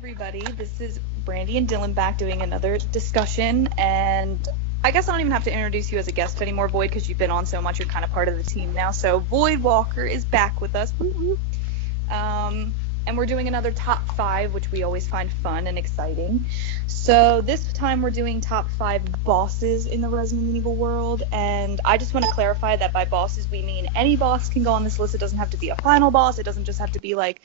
everybody. This is Brandy and Dylan back doing another discussion, and I guess I don't even have to introduce you as a guest anymore, Void, because you've been on so much. You're kind of part of the team now. So Void Walker is back with us. Woo woo. And we're doing another top 5, which we always find fun and exciting. So this time we're doing top 5 bosses in the Resident Evil world, and I just want to clarify that by bosses we mean any boss can go on this list. It doesn't have to be a final boss. It doesn't just have to be like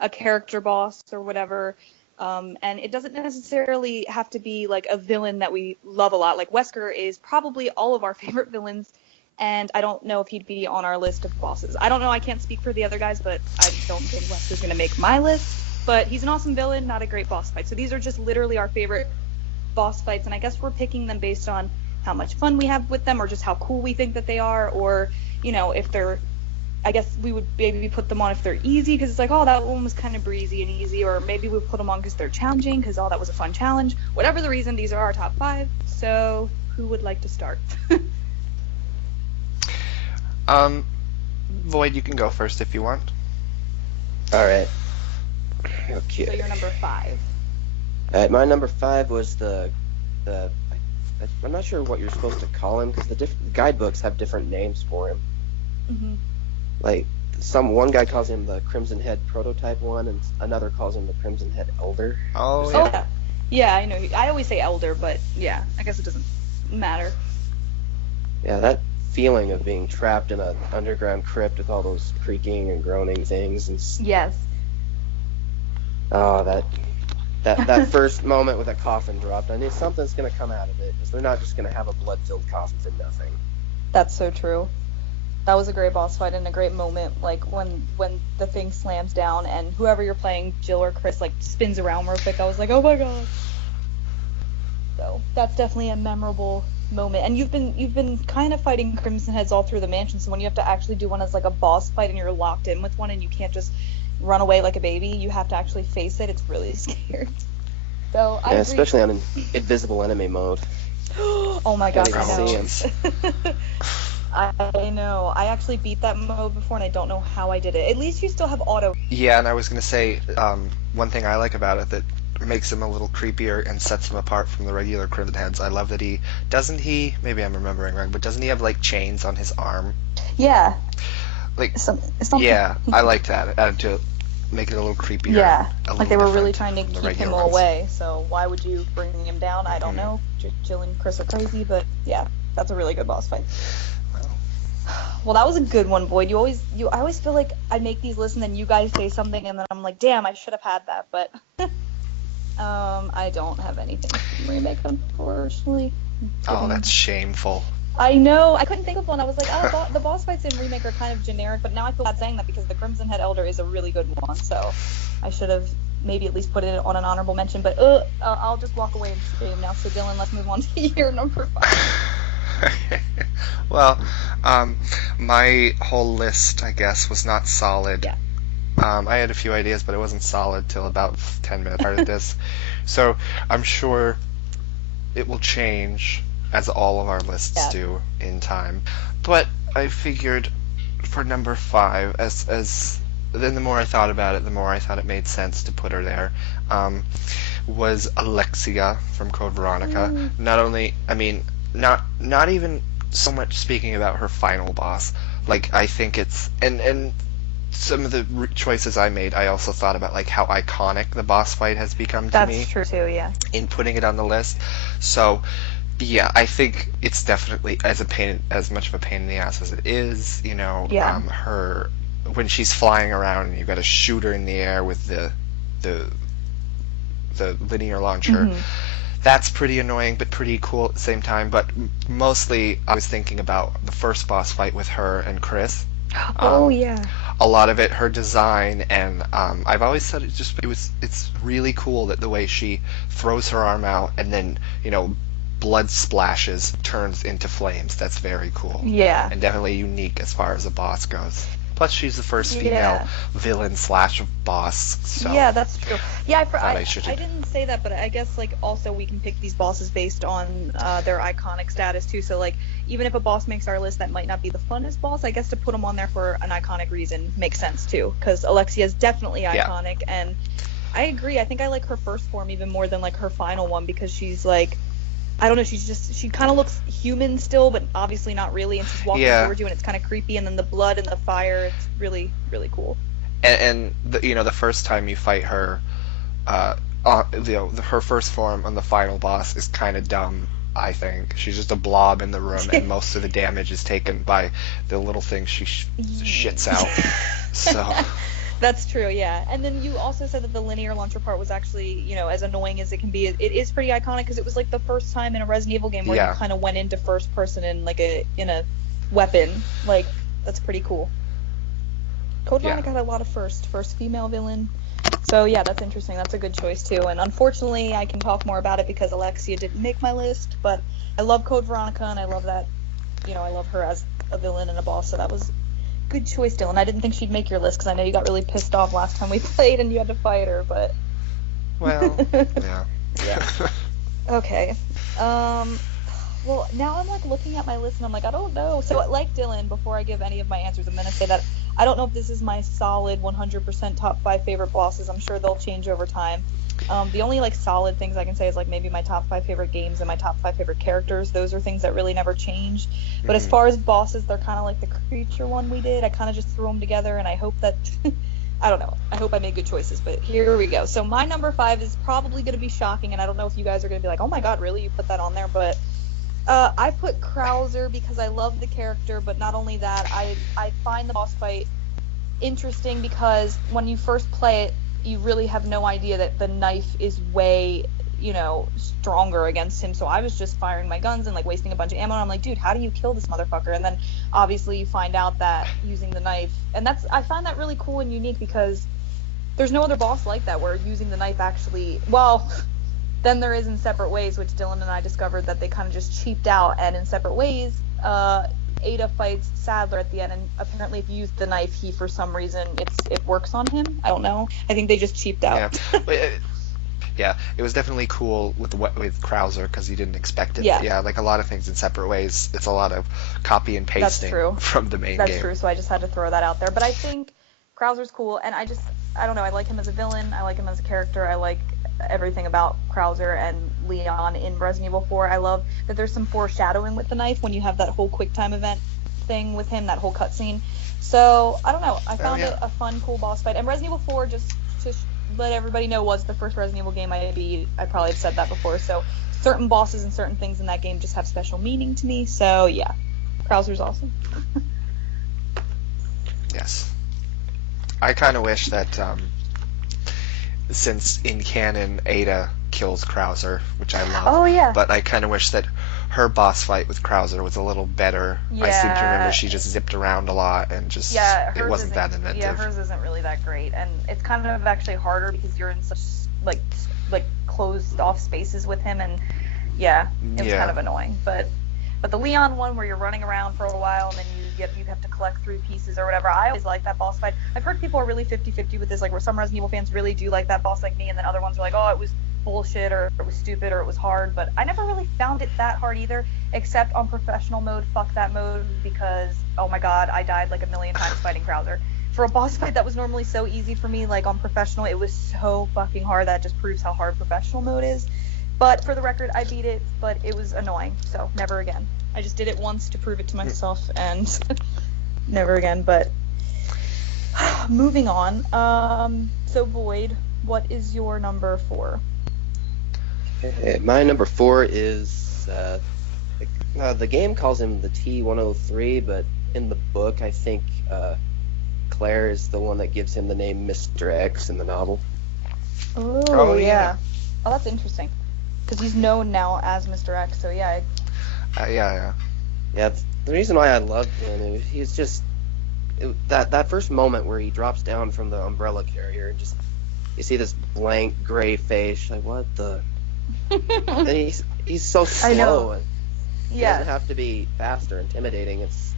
a character boss or whatever. And it doesn't necessarily have to be like a villain that we love a lot. Like Wesker is probably all of our favorite villains, and I don't know if he'd be on our list of bosses. I don't know. I can't speak for the other guys, but I don't think Wesker's going to make my list. But he's an awesome villain, not a great boss fight. So these are just literally our favorite boss fights, and I guess we're picking them based on how much fun we have with them or just how cool we think that they are, or, you know, if they're, I guess we would maybe put them on if they're easy because it's like, oh, that one was kind of breezy and easy, or maybe we put them on because they're challenging because, oh, that was a fun challenge. Whatever the reason, these are our top 5. So who would like to start? Void, you can go first if you want. Alright. Okay. So you're number 5. Alright, my number 5 was the I'm not sure what you're supposed to call him, because the guidebooks have different names for him. Mm-hmm. Like, one guy calls him the Crimson Head Prototype 1, and another calls him the Crimson Head Elder. Oh, Oh, yeah. yeah. Yeah, I know. I always say elder, but yeah, I guess it doesn't matter. Yeah, that feeling of being trapped in an underground crypt with all those creaking and groaning things, and Yes. oh, that first moment with that coffin dropped, I knew something's gonna come out of it, because they're not just gonna have a blood-filled coffin for nothing. That's so true. That was a great boss fight and a great moment, like when the thing slams down and whoever you're playing, Jill or Chris, like spins around real quick. I was like, oh my god. So that's definitely a memorable moment. And you've been kind of fighting Crimson Heads all through the mansion, so when you have to actually do one as like a boss fight and you're locked in with one and you can't just run away like a baby, you have to actually face it. It's really scary. So I Yeah, agree. especially on an invisible enemy mode. Oh my gosh, Can't I even know. see him. I know. I actually beat that mode before, and I don't know how I did it. At least you still have auto. Yeah, and I was going to say, one thing I like about it that makes him a little creepier and sets him apart from the regular Crimson Heads, I love that maybe I'm remembering wrong, but doesn't he have, like, chains on his arm? Yeah. Like, Something. yeah, I like that, to make it a little creepier. Yeah. a Like little they were really different trying to from the keep him regular ones. away, so why would you bring him down? I don't Mhm. know. Jill and Chris are crazy, but yeah, that's a really good boss fight. Well, that was a good one, Boyd. I always feel like I make these lists and then you guys say something and then I'm like, damn, I should have had that, but I don't have anything to remake, unfortunately. Oh, that's shameful. I know. I couldn't think of one. I was like, oh, the boss fights in Remake are kind of generic, but now I feel bad saying that because the Crimson Head Elder is a really good one, so I should have maybe at least put it on an honorable mention, but I'll just walk away and shame now. So Dylan, let's move on to your number 5. Well, my whole list, I guess, was not solid. Yeah. I had a few ideas, but it wasn't solid till about 10 minutes part of this. So I'm sure it will change, as all of our lists do, in time. But I figured for number 5, then the more I thought about it, the more I thought it made sense to put her there, was Alexia from Code Veronica. Not even so much speaking about her final boss. Like, I think it's, and some of the choices I made, I also thought about, like, how iconic the boss fight has become to me. That's true too, yeah. In putting it on the list. So, yeah, I think it's definitely as much of a pain in the ass as it is, you know. Yeah. Her, when she's flying around and you've got to shoot her in the air with the linear launcher. Mm-hmm. That's pretty annoying, but pretty cool at the same time. But mostly, I was thinking about the first boss fight with her and Chris. Oh yeah. A lot of it, her design, and I've always said it's really cool that the way she throws her arm out and then, you know, blood splashes, turns into flames. That's very cool. Yeah. And definitely unique as far as a boss goes. Plus, she's the first female villain / boss. So yeah, that's true. Yeah, I I didn't say that, but I guess like also we can pick these bosses based on their iconic status too. So like even if a boss makes our list that might not be the funnest boss, I guess to put them on there for an iconic reason makes sense too. Because Alexia is definitely iconic, and I agree. I think I like her first form even more than like her final one because she's like, I don't know, she kind of looks human still, but obviously not really, and she's walking Yeah. towards you, and it's kind of creepy, and then the blood and the fire, it's really, really cool. And the first time you fight her, uh, her first form on the final boss is kind of dumb. I think she's just a blob in the room, and most of the damage is taken by the little things she shits out. So That's true, yeah. And then you also said that the linear launcher part was actually, as annoying as it can be, it is pretty iconic because it was like the first time in a Resident Evil game where Yeah. you kind of went into first person in like in a weapon. Like, that's pretty cool. Code Veronica had a lot of first female villain. So yeah, that's interesting. That's a good choice too. And unfortunately, I can talk more about it because Alexia didn't make my list, but I love Code Veronica and I love that, I love her as a villain and a boss. So that was good choice, Dylan. I didn't think she'd make your list because I know you got really pissed off last time we played and you had to fight her, but... well, yeah. Yeah. Okay. Well, now I'm like looking at my list and I'm like, I don't know. So like Dylan, before I give any of my answers, I'm going to say that I don't know if this is my solid 100% top 5 favorite bosses. I'm sure they'll change over time. The only like solid things I can say is like maybe my top 5 favorite games and my top 5 favorite characters. Those are things that really never changed. But as far as bosses, they're kind of like the creature one we did. I kind of just threw them together and I hope that I don't know. I hope I made good choices, but here we go. So my number 5 is probably going to be shocking, and I don't know if you guys are going to be like, oh my god, really? You put that on there? But I put Krauser because I love the character, but not only that, I find the boss fight interesting because when you first play it, you really have no idea that the knife is way, stronger against him. So I was just firing my guns and like wasting a bunch of ammo. And I'm like, dude, how do you kill this motherfucker? And then obviously you find out that using the knife, and I find that really cool and unique because there's no other boss like that where using the knife actually, well, then there is in Separate Ways, which Dylan and I discovered that they kind of just cheaped out, and in Separate Ways, Ada fights Sadler at the end, and apparently if you use the knife, he, for some reason, it works on him. I don't know. I think they just cheaped out. Yeah. Yeah, it was definitely cool with Krauser because you didn't expect it. Yeah. Like a lot of things in Separate Ways, it's a lot of copy and pasting from the main game. That's true, so I just had to throw that out there. But I think Krauser's cool, and I don't know, I like him as a villain, I like him as a character, I like everything about Krauser and Leon in Resident Evil 4. I love that there's some foreshadowing with the knife when you have that whole QuickTime event thing with him, that whole cutscene. So, I don't know, I found it a fun, cool boss fight. And Resident Evil 4, just to let everybody know, was the first Resident Evil game I beat. I probably have said that before, so certain bosses and certain things in that game just have special meaning to me. So, yeah, Krauser's awesome. Yes. I kind of wish that, since in canon Ada kills Krauser, which I love. Oh, yeah. But I kind of wish that her boss fight with Krauser was a little better. Yeah. I seem to remember she just zipped around a lot and just it wasn't that inventive. Yeah, hers isn't really that great, and it's kind of actually harder because you're in such like closed off spaces with him, and it was kind of annoying. But the Leon one where you're running around for a while and then you have to collect 3 pieces or whatever, I always like that boss fight. I've heard people are really 50-50 with this, like where some Resident Evil fans really do like that boss like me, and then other ones are like, oh, it was bullshit or it was stupid or it was hard. But I never really found it that hard either, except on professional mode. Fuck that mode, because oh my god, I died like a million times fighting Krauser. For a boss fight that was normally so easy for me, like on professional, it was so fucking hard. That just proves how hard professional mode is. But for the record, I beat it, but it was annoying, so never again. I just did it once to prove it to myself, and never again. But moving on. So Void, what is your number 4? My number 4 is the game calls him the T-103, but in the book, I think Claire is the one that gives him the name Mr. X in the novel. Oh yeah. Oh, that's interesting. Because he's known now as Mr. X, so yeah. Yeah. Yeah, the reason why I loved him, he's just that first moment where he drops down from the umbrella carrier and just you see this blank gray face, like what the? And he's so slow. I know. And he doesn't have to be fast or intimidating. It's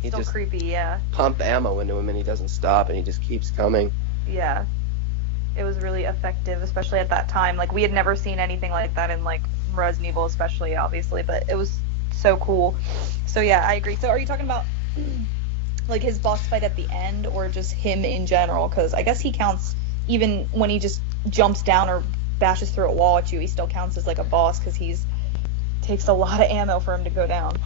still just creepy, yeah. Pump ammo into him and he doesn't stop and he just keeps coming. Yeah. It was really effective, especially at that time. Like, we had never seen anything like that in, like, Resident Evil especially, obviously, but it was so cool. So, yeah, I agree. So, are you talking about, like, his boss fight at the end, or just him in general? Because I guess he counts even when he just jumps down or bashes through a wall at you, he still counts as like a boss because takes a lot of ammo for him to go down.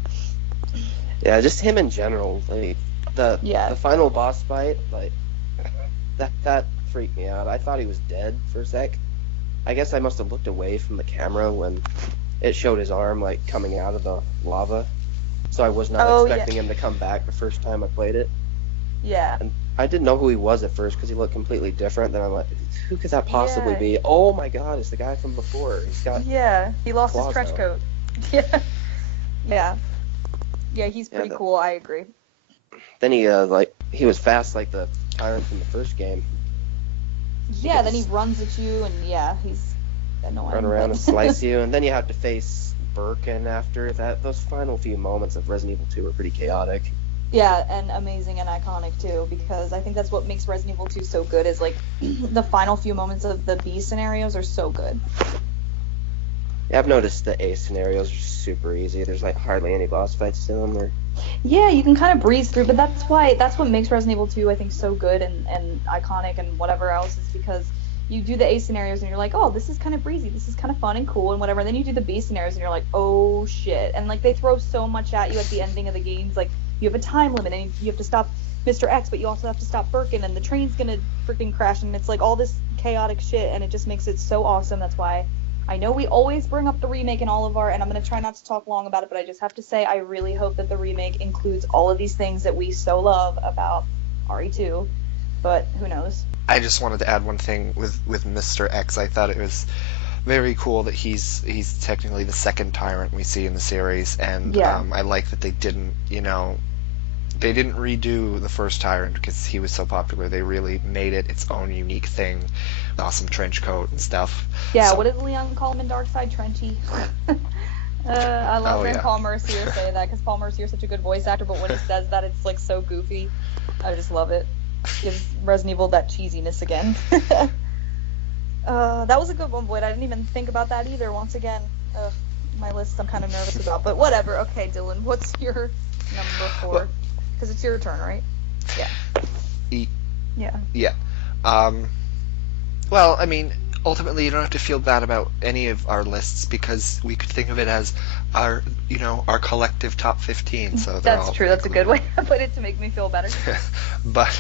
Yeah, just him in general. Like the final boss fight, like that freaked me out. I thought he was dead for a sec. I guess I must have looked away from the camera when it showed his arm like coming out of the lava. So I was not expecting him to come back the first time I played it. Yeah. And I didn't know who he was at first because he looked completely different. Then I'm like, who could that possibly be? Oh my god, it's the guy from before. He's got he lost his trench now. coat. Yeah, he's pretty cool. I agree. Then he was fast like the tyrant from the first game. Yeah, then he runs at you and he's annoying. Run around and slice you, and then you have to face Birkin after that. Those final few moments of Resident Evil 2 were pretty chaotic. Yeah, and amazing and iconic too, because I think that's what makes Resident Evil 2 so good is like the final few moments of the B scenarios are so good. Yeah, I've noticed the A scenarios are super easy. There's like hardly any boss fights in them. Yeah, you can kind of breeze through, but that's what makes Resident Evil 2 I think so good and iconic and whatever else is because you do the A scenarios and you're like, oh, this is kind of breezy, this is kind of fun and cool and whatever. And then you do the B scenarios and you're like, oh shit. And like they throw so much at you at the ending of the games, like you have a time limit and you have to stop Mr. X, but you also have to stop Birkin and the train's gonna freaking crash and it's like all this chaotic shit and it just makes it so awesome. That's why I know we always bring up the remake in all of our, and I'm going to try not to talk long about it, but I just have to say I really hope that the remake includes all of these things that we so love about RE2, but who knows. I just wanted to add one thing with Mr. X. I thought it was very cool that he's technically the second tyrant we see in the series, and I like that they didn't redo the first tyrant because he was so popular. They really made it its own unique thing. Awesome trench coat and stuff. Yeah, so, what does Leon call him in Darkside? Trenchy. I love hearing Paul Mercier say that because Paul Mercier is such a good voice actor, but when he says that, it's like so goofy. I just love it. Gives Resident Evil that cheesiness again. That was a good one, Boyd. I didn't even think about that either. Once again, my list I'm kind of nervous about, but whatever. Okay, Dylan, what's your number 4? Because it's your turn, right? Yeah. Yeah. Well, I mean, ultimately, you don't have to feel bad about any of our lists because we could think of it as our collective top 15. So that's true. That's a good way to put it to make me feel better. but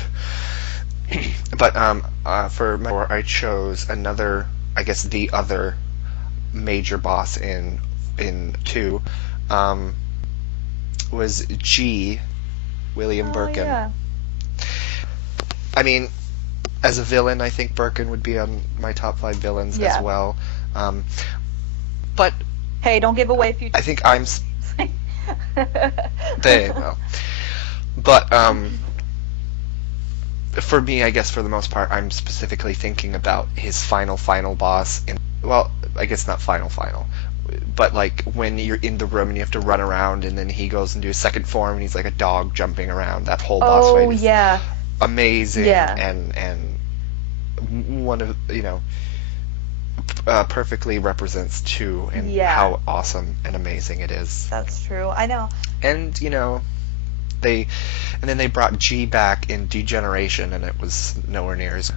for my 4, I chose another, I guess, the other major boss in 2, was G. William Birkin. Yeah. I mean, as a villain, I think Birkin would be on my top 5 villains as well. But hey, don't give away future. I think I'm. They well, but for me, I guess for the most part, I'm specifically thinking about his final boss. Well, I guess not final, but like when you're in the room and you have to run around, and then he goes into his second form and he's like a dog jumping around. That whole boss fight is amazing and one of perfectly represents 2 and how awesome and amazing it is. That's true. I know. And then they brought G back in Degeneration, and it was nowhere near as.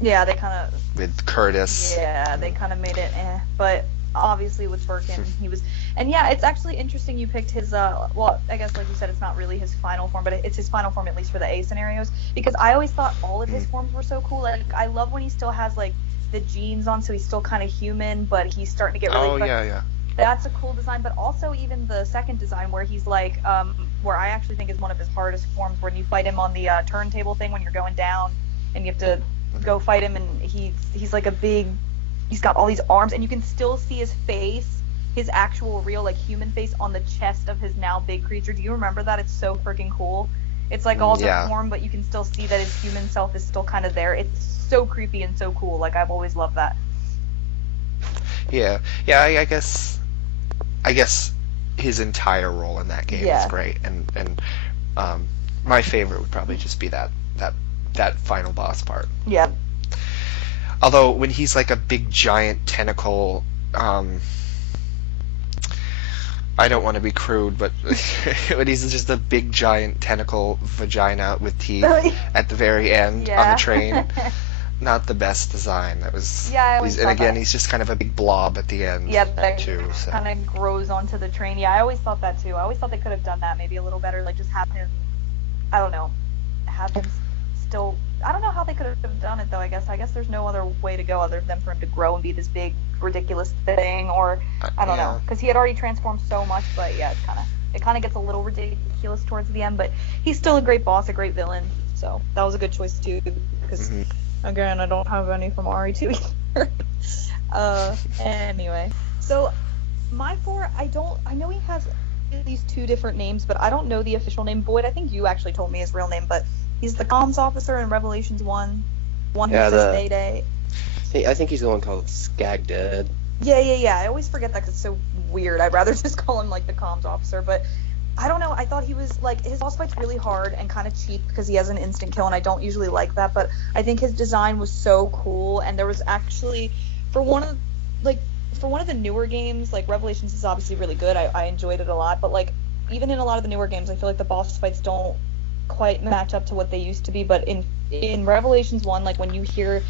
Yeah, they kind of. With Curtis. Yeah, they kind of made it but obviously with Birkin, he was. And yeah, it's actually interesting you picked his. Well, I guess like you said, it's not really his final form, but it's his final form at least for the A scenarios. Because I always thought all of his forms were so cool. Like I love when he still has like the jeans on, so he's still kind of human, but he's starting to get really. Oh yeah. That's a cool design, but also even the second design where he's like, where I actually think is one of his hardest forms, when you fight him on the turntable thing when you're going down, and you have to go fight him, and he's like he's got all these arms, and you can still see his face, his actual real like human face on the chest of his now big creature. Do you remember that? It's so freaking cool. It's like all deformed, but you can still see that his human self is still kind of there. It's so creepy and so cool. Like I've always loved that. Yeah. I guess his entire role in that game is great, and my favorite would probably just be that final boss part. Yeah. Although when he's like a big giant tentacle, I don't want to be crude, but when he's just a big giant tentacle vagina with teeth at the very end on the train, not the best design. That was Yeah, I always and thought again, that. he's just kind of a big blob at the end Yeah, that too. So kind of grows onto the train. Yeah, I always thought that too. I always thought they could have done that maybe a little better, like just have him, I don't know, have him still. I don't know how they could have done it though. I guess there's no other way to go other than for him to grow and be this big ridiculous thing, or I don't know, yeah. because he had already transformed so much. But yeah, it kind of gets a little ridiculous towards the end. But he's still a great boss, a great villain. So that was a good choice too. Because again, I don't have any from RE2 either. Anyway, so my 4, I know he has these 2 different names, but I don't know the official name. Boyd, I think you actually told me his real name, but he's the comms officer in Revelations 1, one who says Mayday. I think he's the one called Skag Dead. Yeah. I always forget that because it's so weird. I'd rather just call him like the comms officer, but I don't know. I thought he was like his boss fight's really hard and kind of cheap because he has an instant kill, and I don't usually like that. But I think his design was so cool, and there was actually for one of the newer games, like Revelations is obviously really good. I enjoyed it a lot, but like even in a lot of the newer games, I feel like the boss fights don't quite match up to what they used to be. But in Revelations 1, like when you hear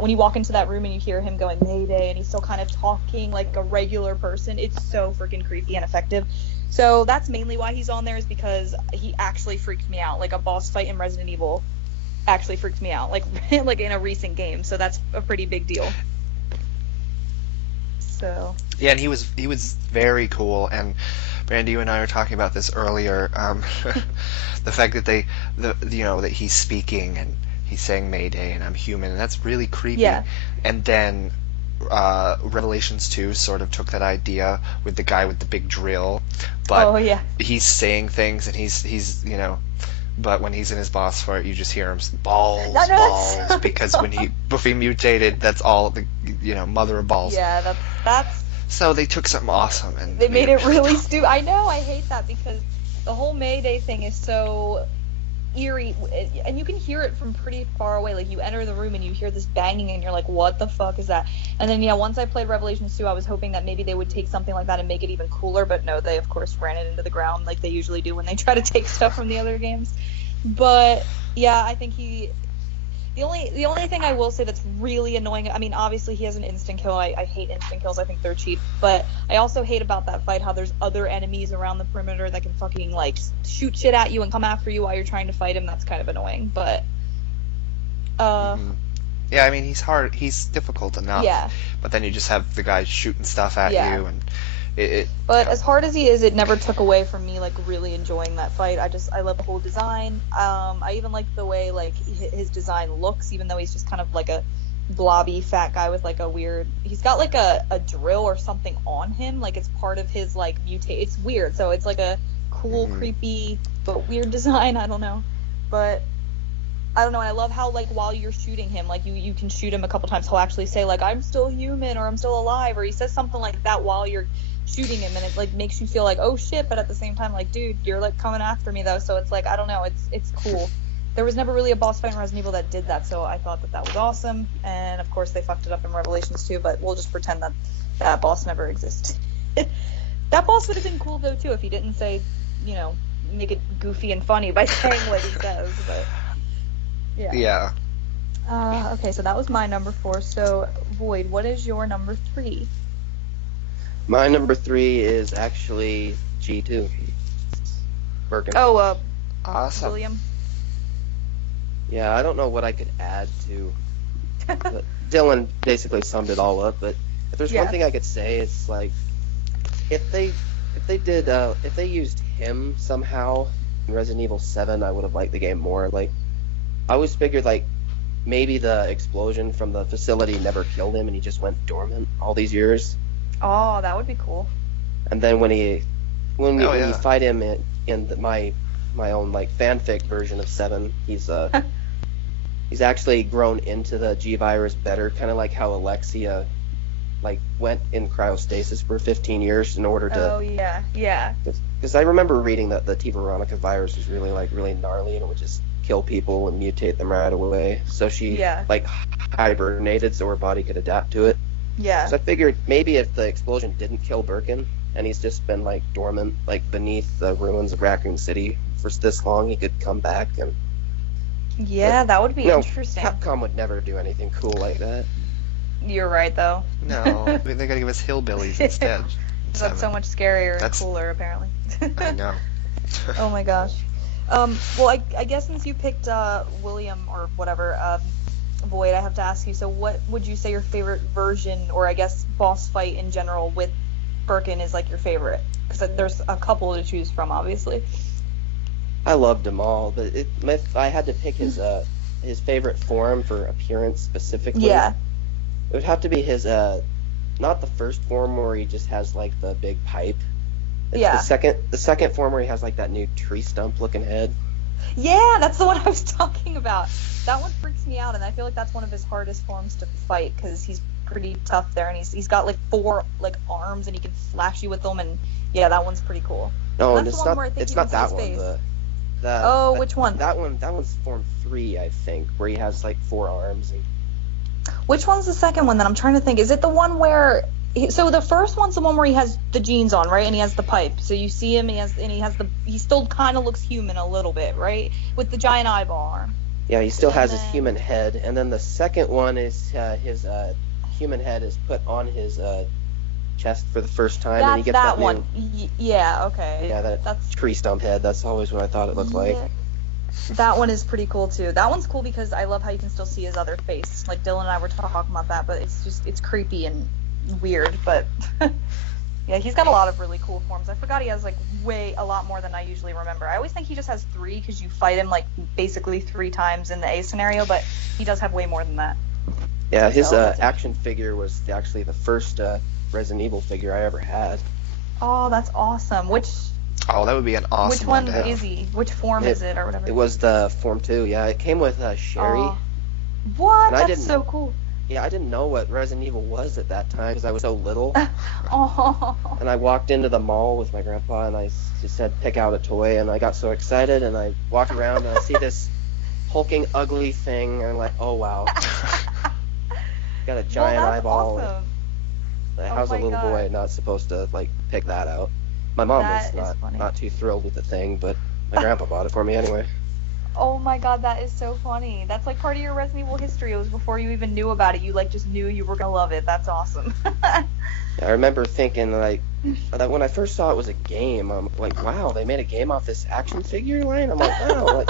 when you walk into that room and you hear him going Mayday, and he's still kind of talking like a regular person, it's so freaking creepy and effective. So that's mainly why he's on there, is because he actually freaked me out. Like a boss fight in Resident Evil actually freaked me out, like like in a recent game. So that's a pretty big deal. So yeah, and he was very cool. And Brandy, you and I were talking about this earlier. The fact that that he's speaking and he's saying Mayday and I'm human, and that's really creepy. Yeah. And then Revelations 2 sort of took that idea with the guy with the big drill, but he's saying things and he's but when he's in his boss fight, you just hear him balls, because before he mutated, that's all the mother of balls. Yeah, that's. So they took something awesome and they made it really stupid. I know, I hate that because the whole Mayday thing is so eerie, and you can hear it from pretty far away. Like you enter the room and you hear this banging, and you're like, "What the fuck is that?" And then once I played Revelations 2, I was hoping that maybe they would take something like that and make it even cooler. But no, they of course ran it into the ground like they usually do when they try to take stuff from the other games. But yeah, I think the only thing I will say that's really annoying, I mean, obviously he has an instant kill. I hate instant kills. I think they're cheap. But I also hate about that fight how there's other enemies around the perimeter that can fucking, like, shoot shit at you and come after you while you're trying to fight him. That's kind of annoying. But, yeah, I mean, he's hard. He's difficult enough. Yeah. But then you just have the guys shooting stuff at you, and But as hard as he is, it never took away from me, like, really enjoying that fight. I love the whole design. I even like the way, like, his design looks, even though he's just kind of like a blobby fat guy with, like, he's got, like, a drill or something on him. Like, it's part of his, like, mutate. It's weird. So it's, like, a cool, creepy, but weird design. I don't know. But I don't know, and I love how, like, while you're shooting him, like, you can shoot him a couple times. He'll actually say, like, I'm still human, or I'm still alive, or he says something like that while you're shooting him, and it, like, makes you feel like, oh shit, but at the same time, like, dude, you're, like, coming after me, though. So it's like, I don't know, it's cool. There was never really a boss fight in Resident Evil that did that, so I thought that was awesome. And of course they fucked it up in Revelations 2, but we'll just pretend that boss never existed. That boss would have been cool though too if he didn't say, make it goofy and funny by saying what he says. But yeah. Okay, so that was my number 4. So Void, what is your number 3? My number 3 is actually G2. Birkin. Oh, awesome. William. Yeah, I don't know what I could add to. Dylan basically summed it all up, but if there's one thing I could say, it's like if they used him somehow in Resident Evil 7, I would have liked the game more. Like, I always figured like maybe the explosion from the facility never killed him and he just went dormant all these years. Oh, that would be cool. And then when you fight him in my own like fanfic version of 7, he's actually grown into the G virus better, kind of like how Alexia like went in cryostasis for 15 years in order to. Oh yeah. Because I remember reading that the T Veronica virus was really gnarly and it would just kill people and mutate them right away. So she like hibernated so her body could adapt to it. Yeah. So I figured maybe if the explosion didn't kill Birkin and he's just been like dormant, like beneath the ruins of Raccoon City for this long, he could come back and Yeah, that would be No, interesting. Capcom would never do anything cool like that. You're right, though. No, they gotta give us hillbillies instead. That's so much scarier and cooler, apparently. I know. Oh my gosh. Well, I guess since you picked William or whatever, Void, I have to ask you. So, what would you say your favorite version, or I guess boss fight in general with Birkin is like your favorite? Because there's a couple to choose from, obviously. I loved them all, but if I had to pick his favorite form for appearance specifically, Yeah. it would have to be his not the first form where he just has like the big pipe. It's Yeah. the second form where he has like that new tree stump looking head. Yeah, that's the one I was talking about. That one freaks me out, and I feel like that's one of his hardest forms to fight because he's pretty tough there, and he's got like 4 like arms, and he can slash you with them, and yeah, that one's pretty cool. No, And and that's it's the one not. where I think It's you not can see that his one. face. Which one? That one's form 3, I think, where he has like 4 arms. Which one's the second one? Then I'm trying to think. Is it the one where? So the first one's the one where he has the jeans on, right? And he has the pipe. So you see him, he still kind of looks human a little bit, right? With the giant eyeball arm. Yeah, he still has his then- human head, and then the second one is his human head is put on his chest for the first time, and he That's gets that that one. Yeah, okay. Yeah, that's tree stump head. That's always what I thought it looked like. Yeah. That one is pretty cool too. That one's cool because I love how you can still see his other face. Like Dylan and I were talking about that, but it's creepy and weird. But yeah, he's got a lot of really cool forms. I forgot he has like a lot more than I usually remember. I always think he just has 3 because you fight him like basically 3 times in the A scenario, but he does have way more than that. Yeah, his So, action figure was actually the first Resident Evil figure I ever had. Oh, that's awesome. Which Oh, that would be an awesome which one to have. is he? Which form is it or whatever? It was the Form 2, yeah. It came with Sherry. Oh. What? And I That's didn't- so cool. Yeah, I didn't know what Resident Evil was at that time because I was so little. Oh. And I walked into the mall with my grandpa, and I just said, pick out a toy, and I got so excited, and I walk around, and I see this hulking, ugly thing, and I'm like, oh, wow. Got a giant that's eyeball. Awesome. How's a my little God. boy not supposed to, like, pick that out? My mom That was is funny. not too thrilled with the thing, but my grandpa bought it for me anyway. Oh my god, that is so funny. That's like part of your Resident Evil history. It was before you even knew about it. You like just knew you were gonna love it. That's awesome. I remember thinking, like, that when I first saw it was a game, I'm like, wow, they made a game off this action figure line? I'm like, wow,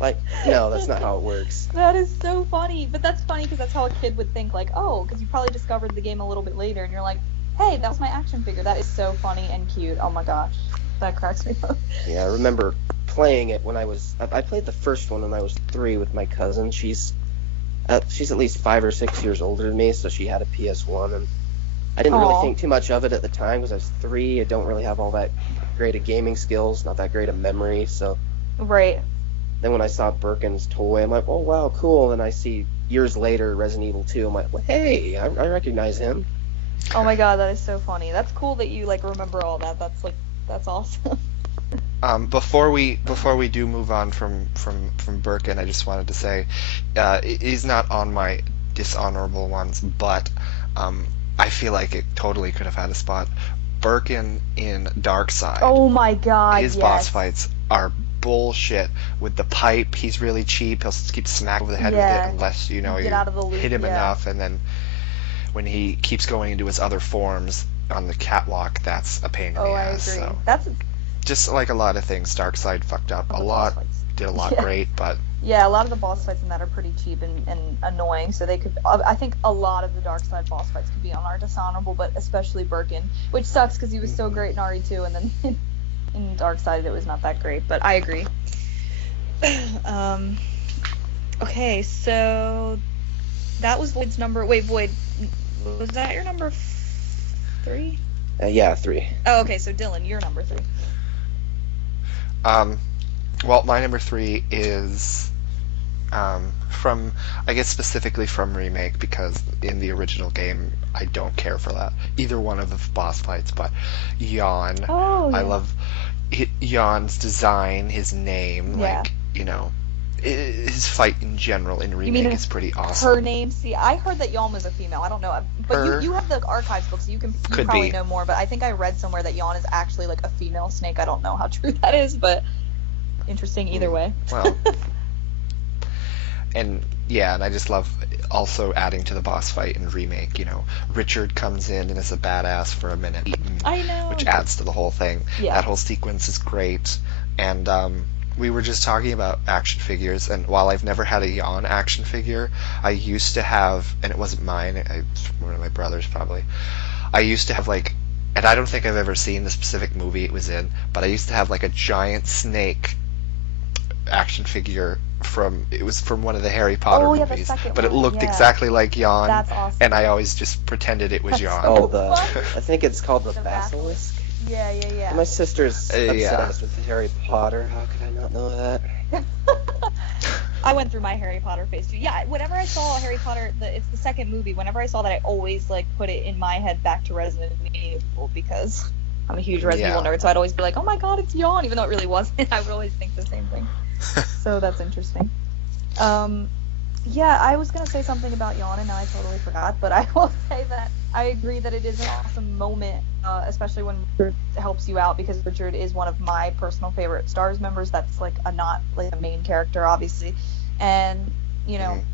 like, no, that's not how it works. That is so funny. But that's funny because that's how a kid would think, like, oh, because you probably discovered the game a little bit later, and you're like, hey, that was my action figure. That is so funny and cute. Oh my gosh. That cracks me up. Yeah, I remember playing it when I played the first one when I was 3 with my cousin. She's at least 5 or 6 years older than me, so she had a PS1, and I didn't really Aw. think too much of it at the time because I was 3. I don't really have all that great of gaming skills, not that great of memory, so Right. then when I saw Birkin's toy, I'm like, oh wow, cool, and I see years later Resident Evil 2, I'm like, well, hey, I recognize him. Oh my god, that is so funny. That's cool that you like remember all that. That's awesome. Before we do move on from Birkin, I just wanted to say he's not on my dishonorable ones, but I feel like it totally could have had a spot. Birkin in Darkside. Oh my god, His yes. boss fights are bullshit. With the pipe, he's really cheap. He'll keep smacking over the head Yeah. with it unless you Get out of the loop, hit him yeah. enough, and then when he keeps going into his other forms on the catwalk, that's a pain in Oh, the I ass. agree. So That's just like a lot of things, Darkside fucked up a the lot, boss fights. did a lot Yeah. great, but Yeah, a lot of the boss fights in that are pretty cheap and annoying, so they could. I think a lot of the Dark Side boss fights could be on our dishonorable, but especially Birkin, which sucks because he was so great in RE2, and then in Dark Side it was not that great. But I agree. Okay, so that was Void's number. Wait, Void, was that your number 3? Yeah, 3. Oh, okay. So Dylan, you're number 3. Well, my number 3 is from, I guess specifically from Remake, because in the original game, I don't care for that. Either one of the boss fights, but Yawn. Oh, I yeah. love Yawn's design, his name, Yeah. like, you know, his fight in general in Remake mean is pretty awesome. Her name? See, I heard that Yawn was a female. I don't know, but Her- you have the archives book, so you Could probably be. know more. But I think I read somewhere that Yawn is actually like a female snake. I don't know how true that is, but interesting either way. Well, And yeah, and I just love also adding to the boss fight in Remake, Richard comes in and is a badass for a minute, I know. which adds to the whole thing. Yeah. That whole sequence is great. And we were just talking about action figures, and while I've never had a Yawn action figure, I used to have, and it wasn't mine, it's one of my brother's probably, I used to have and I don't think I've ever seen the specific movie it was in, but I used to have a giant snake action figure from one of the Harry Potter movies, but it looked exactly like Yawn. That's awesome. And I always just pretended it was Yawn. Oh, I think it's called the Basilisk. Yeah. My sister's obsessed with Harry Potter. How could I not know that? I went through my Harry Potter phase too. Yeah, whenever I saw Harry Potter, it's the second movie. Whenever I saw that, I always put it in my head back to Resident Evil because I'm a huge Resident Evil nerd. So I'd always be like, "Oh my God, it's Yawn," even though it really wasn't. I would always think the same thing. So that's interesting. Yeah, I was gonna say something about Yawn, and now I totally forgot. But I will say that I agree that it is an awesome moment, especially when Richard helps you out, because Richard is one of my personal favorite Stars members. That's not a main character, obviously, and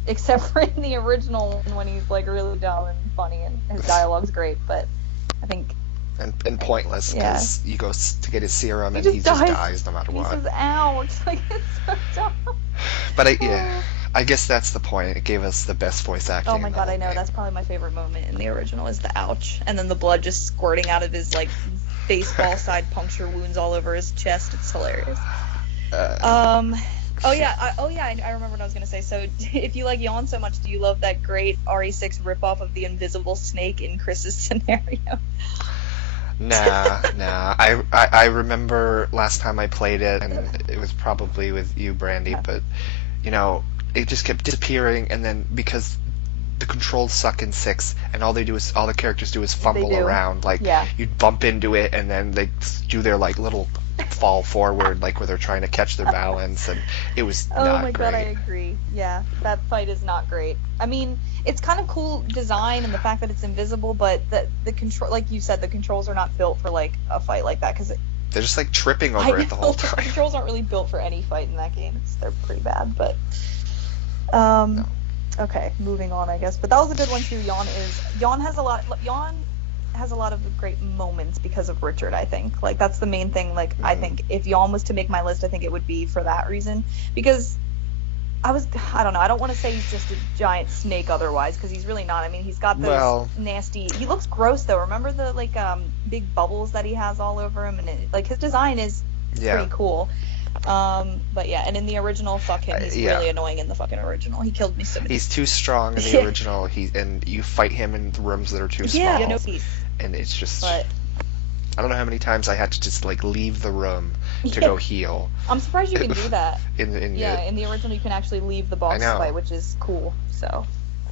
except for in the original one when he's really dumb and funny and his dialogue's great. But I think and pointless because he goes to get his serum and he just dies no matter what. He says, "Ouch!" It's so dumb. But I guess that's the point. It gave us the best voice acting. Oh my God, I know. That's probably my favorite moment in the original is the ouch, and then the blood just squirting out of his baseball side puncture wounds all over his chest. It's hilarious. I remember what I was gonna say. So, if you like Yawn so much, do you love that great RE6 ripoff of the Invisible Snake in Chris's scenario? Nah. I remember last time I played it, and it was probably with you, Brandy, but it just kept disappearing, and then because the controls suck in 6, and all the characters do is fumble around, you'd bump into it, and then they do their little fall forward, where they're trying to catch their balance, and it was not great. Oh my God, I agree. Yeah, that fight is not great. I mean, it's kind of cool design and the fact that it's invisible, but the control, like you said, the controls are not built for a fight like that, because they're just tripping over it the whole time. The controls aren't really built for any fight in that game. They're pretty bad, but no. Okay, moving on, I guess. But that was a good one too. Yawn has a lot of great moments because of Richard, I think. That's the main thing. I think if Yawn was to make my list, I think it would be for that reason. Because I don't know, I don't want to say he's just a giant snake otherwise, because he's really not. I mean, he's got those nasty... He looks gross, though. Remember the, big bubbles that he has all over him? And his design is pretty cool. But yeah, and in the original, fuck him. He's really annoying in the fucking original. He killed me so many. He's too strong in the original. And you fight him in the rooms that are too small. Yeah, no peace. And it's just... I don't know how many times I had to just leave the room to go heal. I'm surprised you can do that. In the original you can actually leave the boss fight, which is cool. So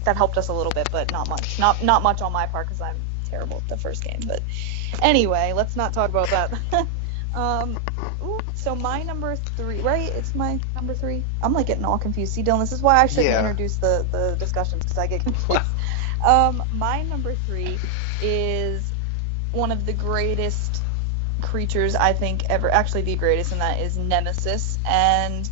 that helped us a little bit, but not much. Not much on my part because I'm terrible at the first game. But anyway, let's not talk about that. So my number 3, right? It's my number 3. I'm getting all confused. See, Dylan, this is why I shouldn't introduce the discussions, because I get confused. My number 3 is one of the greatest creatures I think ever, actually the greatest, and that is Nemesis. And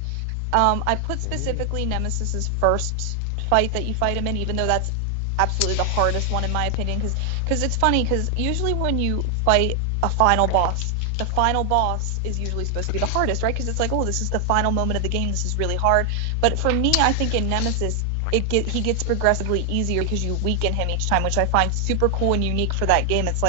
I put specifically Nemesis's first fight that you fight him in, even though that's absolutely the hardest one in my opinion, because it's funny, because usually when you fight a final boss, the final boss is usually supposed to be the hardest, right? Because it's oh, this is the final moment of the game, this is really hard. But for me, I think in Nemesis, he gets progressively easier because you weaken him each time, which I find super cool and unique for that game. It's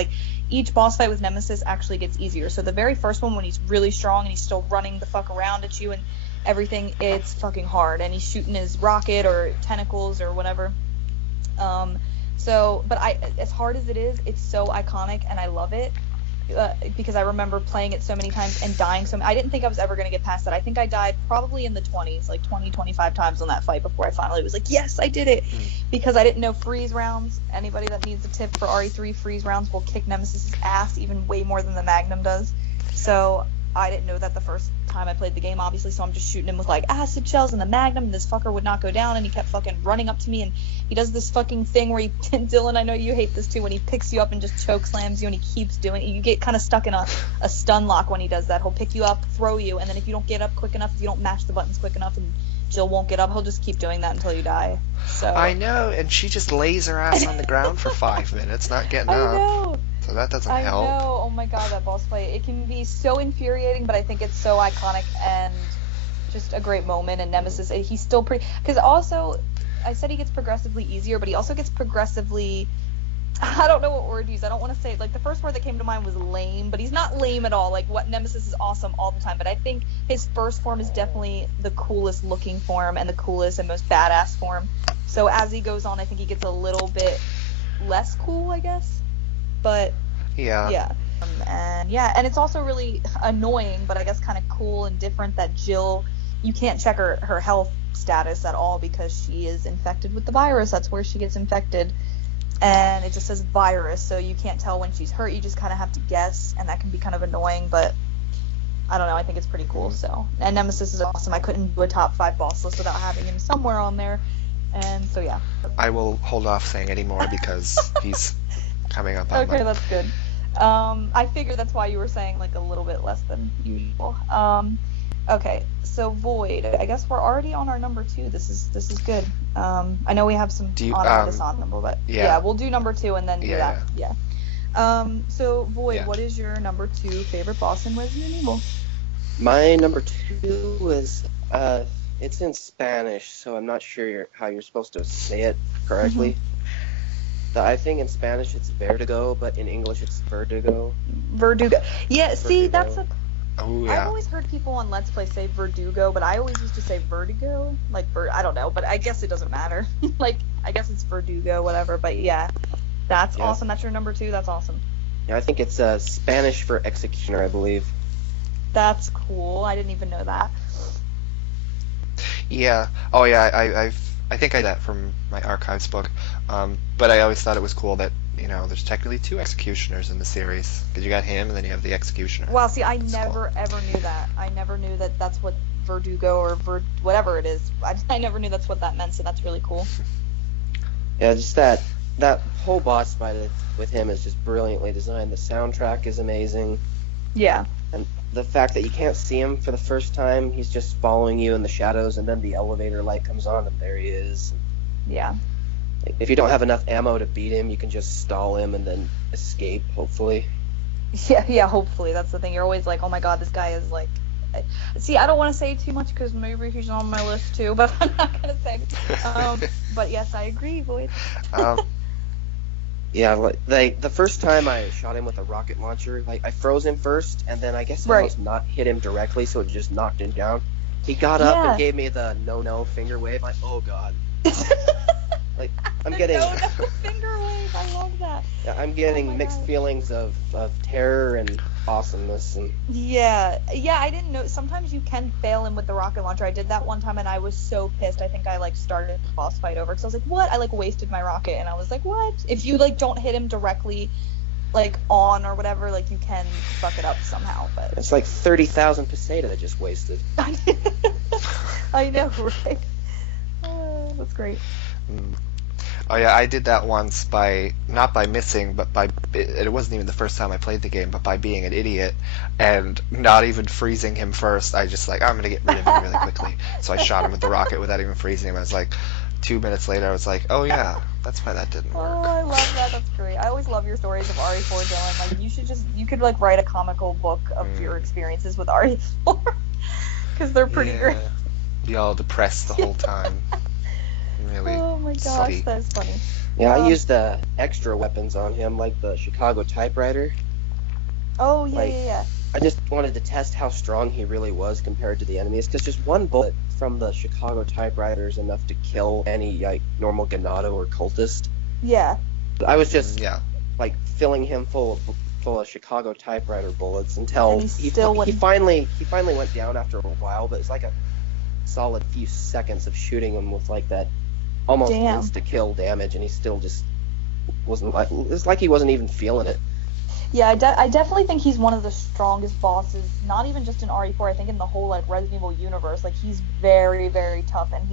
each boss fight with Nemesis actually gets easier. So the very first one, when he's really strong and he's still running the fuck around at you and everything, it's fucking hard. And he's shooting his rocket or tentacles or whatever. But as hard as it is, it's so iconic and I love it. Because I remember playing it so many times and dying I didn't think I was ever going to get past that. I think I died probably in the 20s, 20, 25 times on that fight before I finally was yes, I did it. Because I didn't know freeze rounds. Anybody that needs a tip for RE3, freeze rounds will kick Nemesis's ass even way more than the Magnum does. So I didn't know that the first time I played the game, obviously, so I'm just shooting him with acid shells and the Magnum, and this fucker would not go down, and he kept fucking running up to me, and he does this fucking thing where Dylan, I know you hate this too, when he picks you up and just choke slams you, and he keeps doing it. You get kind of stuck in a stun lock when he does that. He'll pick you up, throw you, and then if you don't get up quick enough, if you don't mash the buttons quick enough and Jill won't get up. He'll just keep doing that until you die. So I know, and she just lays her ass on the ground for 5 minutes, not getting I up. know. So that doesn't I help. know. Oh my god, that boss fight. It can be so infuriating, but I think it's so iconic and just a great moment. And Nemesis, he's still pretty. Because also, I said he gets progressively easier, but he also gets progressively. I don't know what word to use. I don't want to say, like, the first word that came to mind was lame, but he's not lame at all. Like, what Nemesis is awesome all the time, but I think his first form is definitely the coolest looking form and the coolest and most badass form. So as he goes on, I think he gets a little bit less cool, I guess. But Yeah. and it's also really annoying, but I guess kind of cool and different that Jill, you can't check her health status at all because she is infected with the virus. That's where she gets infected. And it just says virus, so you can't tell when she's hurt. You just kind of have to guess, and that can be kind of annoying, but I don't know. I think it's pretty cool. So, and Nemesis is awesome. I couldn't do a top 5 boss list without having him somewhere on there, and so yeah. I will hold off saying any more because he's coming up on Okay, that's good. I figured that's why you were saying like a little bit less than usual. Okay, so Void. I guess we're already on our number 2. This is good. I know we have some honorable, but yeah, we'll do number 2 and then do that. Yeah. So Void, what is your number 2 favorite boss in Resident Evil? My number 2 is it's in Spanish, so I'm not sure how you're supposed to say it correctly. I think in Spanish it's Vertigo, but in English it's Verdugo. Verdugo. Yeah, see, Verdugo. that's a... Oh, yeah. I've always heard people on Let's Play say Verdugo, but I always used to say Vertigo. Like, I don't know, but I guess it doesn't matter. Like, I guess it's Verdugo, whatever, but yeah. That's awesome. That's your number 2. That's awesome. Yeah, I think it's Spanish for executioner, I believe. That's cool. I didn't even know that. Yeah. Oh, yeah, I think I got that from my archives book. But I always thought it was cool that, there's technically 2 executioners in the series. Because you got him, and then you have the executioner. Wow, see, I never ever knew that. I never knew that that's what Verdugo or whatever it is. I never knew that's what that meant, so that's really cool. Yeah, just that whole boss fight with him is just brilliantly designed. The soundtrack is amazing. Yeah. And the fact that you can't see him for the first time, he's just following you in the shadows, and then the elevator light comes on, and there he is. Yeah. If you don't have enough ammo to beat him, you can just stall him and then escape, hopefully. Yeah, hopefully. That's the thing. You're always like, oh my god, this guy is like... See, I don't want to say too much because maybe he's on my list too, but I'm not going to say. But yes, I agree, Void. Yeah, the first time I shot him with a rocket launcher, I froze him first, and then I guess I almost not hit him directly, so it just knocked him down. He got up and gave me the no finger wave. Like, oh god. I'm getting finger wave. I love that. Yeah, I'm getting mixed feelings of terror and awesomeness. And yeah, I didn't know. Sometimes you can fail him with the rocket launcher. I did that one time and I was so pissed. I think I started the boss fight over because I was like, what? I wasted my rocket and I was like, what? If you don't hit him directly on or whatever, you can fuck it up somehow. But it's like 30,000 peseta I just wasted. I know, right? That's great. Oh yeah, I did that once not by missing, but it wasn't even the first time I played the game, but by being an idiot and not even freezing him first. I just I'm gonna get rid of him really quickly. So I shot him with the rocket without even freezing him. I was 2 minutes later, I was like, oh yeah, that's why that didn't work. Oh, I love that. That's great. I always love your stories of RE4, Dylan. You could write a comical book of your experiences with RE4 because they're pretty great. Be all depressed the whole time. Really. Oh my gosh, that's funny. Yeah, I used the extra weapons on him, like the Chicago typewriter. Oh yeah. I just wanted to test how strong he really was compared to the enemies, because just one bullet from the Chicago typewriter is enough to kill any normal Ganado or cultist. Yeah. I was just filling him full of Chicago typewriter bullets until he finally went down after a while, but it's like a solid few seconds of shooting him with that almost insta-kill damage, and he still just wasn't it's like he wasn't even feeling it. Yeah, I definitely think he's one of the strongest bosses, not even just in RE4, I think in the whole Resident Evil universe. He's very, very tough, and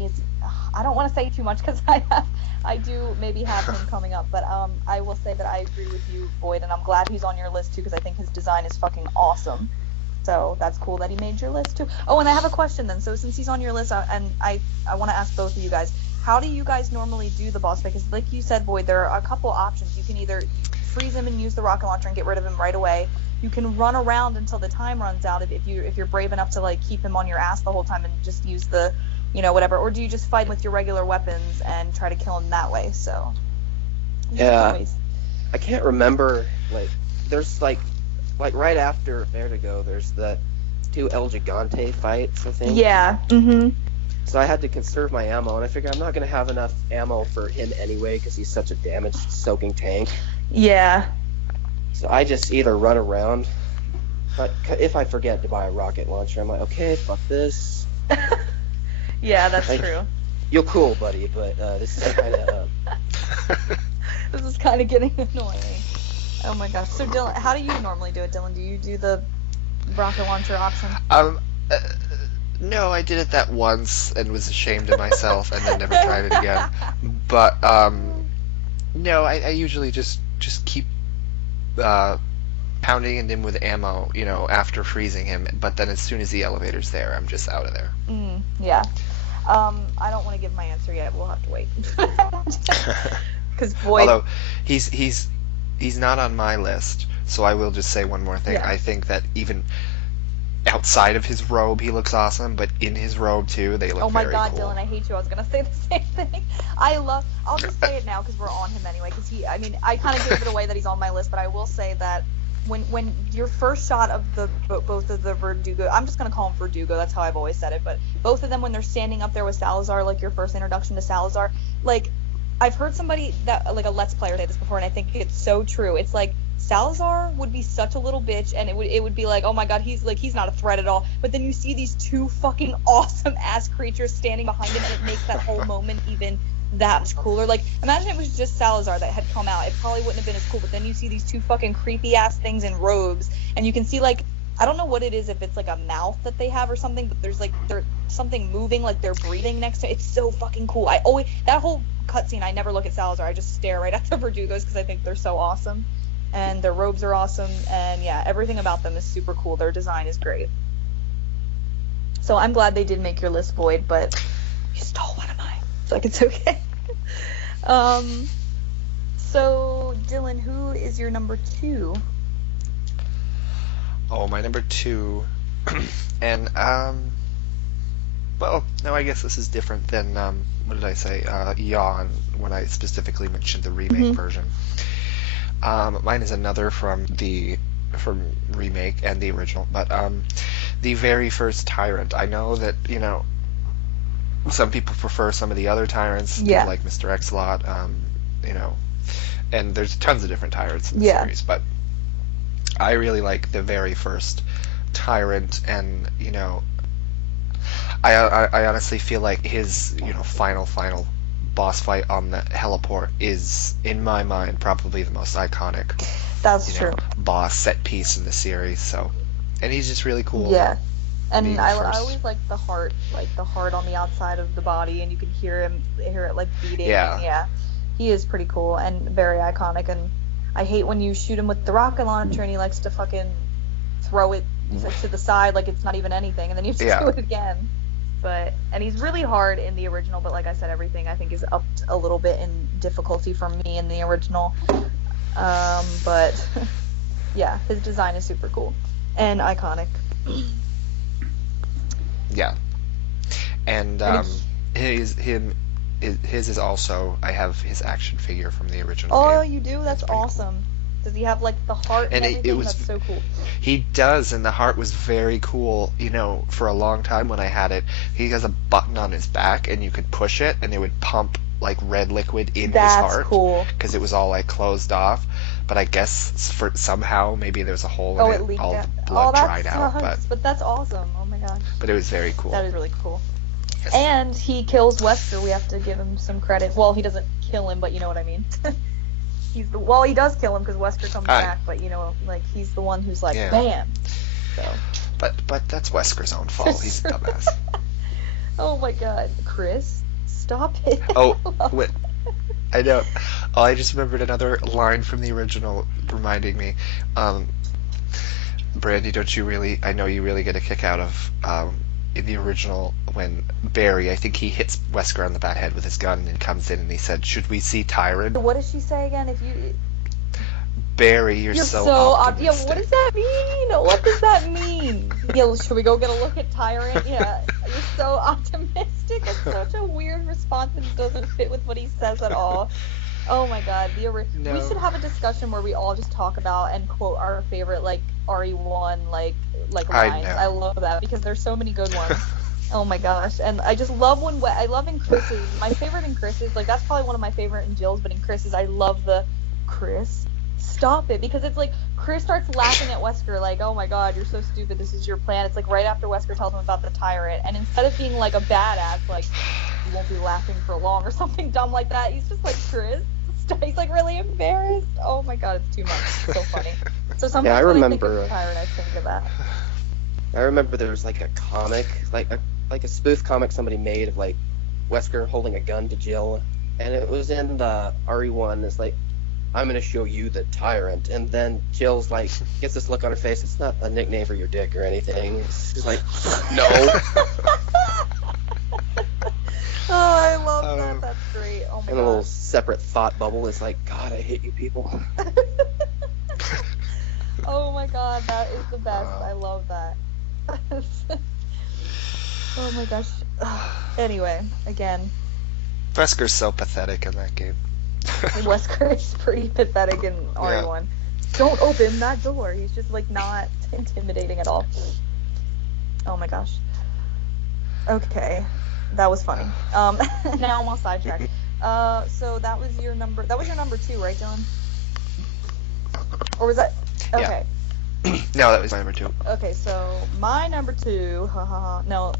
I don't want to say too much because I do maybe have him coming up, but I will say that I agree with you, Boyd, and I'm glad he's on your list too because I think his design is fucking awesome. So that's cool that he made your list too. Oh, and I have a question then. So since he's on your list, and I want to ask both of you guys, how do you guys normally do the boss fight? Because like you said, Boyd, there are a couple options. You can either freeze him and use the rocket launcher and get rid of him right away. You can run around until the time runs out if you're brave enough to like keep him on your ass the whole time and just use the, whatever. Or do you just fight with your regular weapons and try to kill him that way? So yeah, I can't remember. Like there's like right after Vertigo, there's the 2 El Gigante fights, I think. Yeah. Mhm. So I had to conserve my ammo, and I figured I'm not gonna have enough ammo for him anyway because he's such a damage-soaking tank. Yeah. So I just either run around, but if I forget to buy a rocket launcher, I'm like, okay, fuck this. Yeah, that's like, true. You're cool, buddy, but this is kind of... This is kind of getting annoying. Oh my gosh. So Dylan, how do you normally do it, Dylan? Do you do the rocket launcher option? No, I did it that once and was ashamed of myself and then never tried it again. But no, I usually just keep pounding him with ammo, after freezing him. But then as soon as the elevator's there, I'm just out of there. Yeah. I don't want to give my answer yet. We'll have to wait. Because although he's not on my list, so I will just say one more thing. Yeah. I think that even outside of his robe, he looks awesome, but in his robe too, they look oh my very god, cool. Dylan, I hate you. I was gonna say the same thing. I'll just say it now because we're on him anyway. Because I kind of gave it away that he's on my list, but I will say that when your first shot of both of the Verdugo, I'm just gonna call him Verdugo. That's how I've always said it. But both of them, when they're standing up there with Salazar, like your first introduction to Salazar, like I've heard somebody that like a Let's Player say this before, and I think it's so true. It's like Salazar would be such a little bitch, and it would be like, oh my god, he's not a threat at all. But then you see these 2 fucking awesome ass creatures standing behind him, and it makes that whole moment even that much cooler. Like, imagine it was just Salazar that had come out. It probably wouldn't have been as cool. But then you see these 2 fucking creepy ass things in robes, and you can see like, I don't know what it is, if it's like a mouth that they have or something, but there's something moving, like they're breathing next to it. It's so fucking cool. That whole cutscene, I never look at Salazar. I just stare right at the Verdugos because I think they're so awesome. And their robes are awesome, and yeah, everything about them is super cool. Their design is great. So I'm glad they did make your list, Void, but you stole one of mine. So like, it's okay. So Dylan, who is your number 2? Oh, my number 2, and well, no, I guess this is different than what did I say? Yawn, when I specifically mentioned the remake version. Mine is another from remake and the original, but the very first Tyrant. I know that some people prefer some of the other Tyrants, like Mr. X-Lot, and there's tons of different Tyrants in the series, but I really like the very first Tyrant, and I honestly feel like his final boss fight on the heliport is, in my mind, probably the most iconic boss set piece in the series. So, and he's just really cool. Yeah, and I always like the heart on the outside of the body, and you can hear it like beating. Yeah, he is pretty cool and very iconic. And I hate when you shoot him with the rocket launcher and he likes to fucking throw it to the side like it's not even anything, and then you have to do it again. And he's really hard in the original, but like I said, everything I think is upped a little bit in difficulty for me in the original. But yeah, his design is super cool and iconic. Yeah, and his is also, I have his action figure from the original. Oh, game. You do? That's awesome. Cool. Does he have like the heart and everything? That's so cool. He does, and the heart was very cool. For a long time when I had it, he has a button on his back, and you could push it, and it would pump like red liquid in his heart. That's cool. Because it was all like closed off. But I guess somehow maybe there's a hole in it leaked all out. the blood dried out. But that's awesome. Oh my god. But it was very cool. That is really cool. Yes. And he kills Wesker. We have to give him some credit. Well, he doesn't kill him, but you know what I mean. He does kill him because Wesker comes back, but he's the one who's like, bam. So. But that's Wesker's own fault. He's a dumbass. Oh my god, Chris, stop it. Oh, wait. I know. Oh, I just remembered another line from the original reminding me. Brandy, don't you really? I know you really get a kick out of in the original when Barry, I think he hits Wesker on the back head with his gun and comes in and he said, "Should we see Tyrant?" What does she say again? If you Barry, you're so yeah, optimistic. what does that mean? What does that mean? Yeah, should we go get a look at Tyrant? Yeah, you're so optimistic. It's such a weird response and doesn't fit with what he says at all. Oh my god, No. we should have a discussion where we all just talk about and quote our favorite like RE1 like lines. I love that because there's so many good ones. Oh my gosh, and I just love I love in Chris's. My favorite in Chris's, like that's probably one of my favorite in Jill's, but in Chris's, I love the Chris. Stop it, because it's like Chris starts laughing at Wesker like, oh my god, you're so stupid, this is your plan. It's like right after Wesker tells him about the Tyrant, and instead of being like a badass, like you won't be laughing for long or something dumb like that, he's just like, Chris, he's like really embarrassed. Oh my god, it's too much. It's so funny. So sometimes when I think of the Tyrant, I think of that. I remember there was like a comic, like a spoof comic somebody made of like Wesker holding a gun to Jill, and it was in the RE1. It's like, I'm gonna show you the Tyrant, and then Jill's like gets this look on her face. It's not a nickname for your dick or anything. She's like, no. Oh, I love that. That's great. Oh my god. And a little separate thought bubble is like, God, I hate you people. Oh my god, that is the best. I love that. Oh my gosh. Anyway, again. Wesker's so pathetic in that game. Wesker is pretty pathetic in RE1. Don't open that door. He's just like not intimidating at all. Oh my gosh. Okay. That was funny. Now I'm all sidetracked. So that was your number 2, right, Dylan? Or was that okay. Yeah. No, that was my number 2. Okay, so my number 2, no,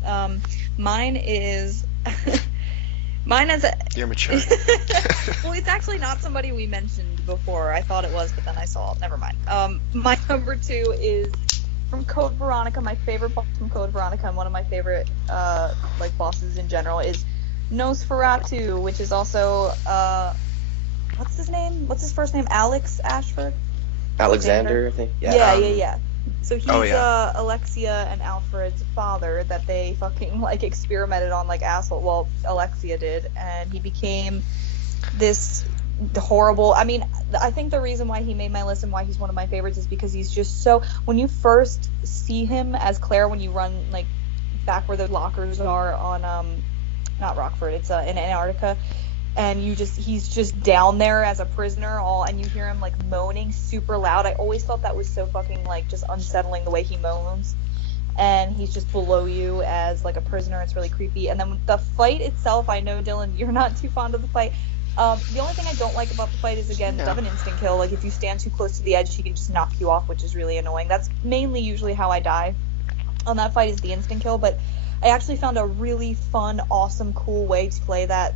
mine is You're mature. Well, it's actually not somebody we mentioned before. I thought it was, but then I saw it. Never mind. My number 2 is from Code Veronica. My favorite boss from Code Veronica, and one of my favorite like bosses in general, is Nosferatu, which is also what's his name? What's his first name? Alex Ashford? Alexander, I think. Yeah. So he's Alexia and Alfred's father that they fucking like experimented on like asshole. Well, Alexia did, and he became this horrible. I mean, I think the reason why he made my list and why he's one of my favorites is because he's just so. When you first see him as Claire, when you run like back where the lockers are on not Rockford, it's in Antarctica. And he's just down there as a prisoner, and you hear him like moaning super loud. I always thought that was so fucking like just unsettling the way he moans. And he's just below you as like a prisoner. It's really creepy. And then the fight itself, I know, Dylan, you're not too fond of the fight. The only thing I don't like about the fight is, again, of an instant kill. Like if you stand too close to the edge, he can just knock you off, which is really annoying. That's mainly usually how I die on that fight, is the instant kill. But I actually found a really fun, awesome, cool way to play that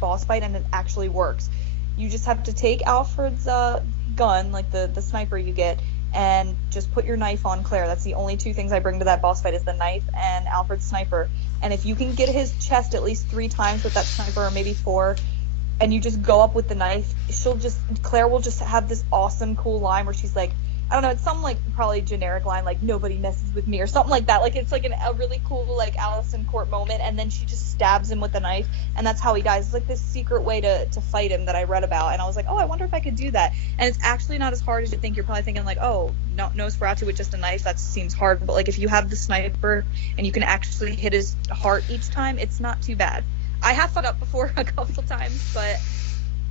boss fight, and it actually works. You just have to take Alfred's gun, like the sniper you get, and just put your knife on Claire. That's the only 2 things I bring to that boss fight, is the knife and Alfred's sniper. And if you can get his chest at least 3 times with that sniper, or maybe 4, and you just go up with the knife, Claire will just have this awesome, cool line where she's like, I don't know, it's some like probably generic line like nobody messes with me or something like that. Like it's like a really cool like Alice in Court moment, and then she just stabs him with a knife, and that's how he dies. It's like this secret way to fight him that I read about, and I was like, oh, I wonder if I could do that. And it's actually not as hard as you think. You're probably thinking like, oh, no, Nosferatu with just a knife, that seems hard. But like if you have the sniper and you can actually hit his heart each time, it's not too bad. I have fought up before a couple times, but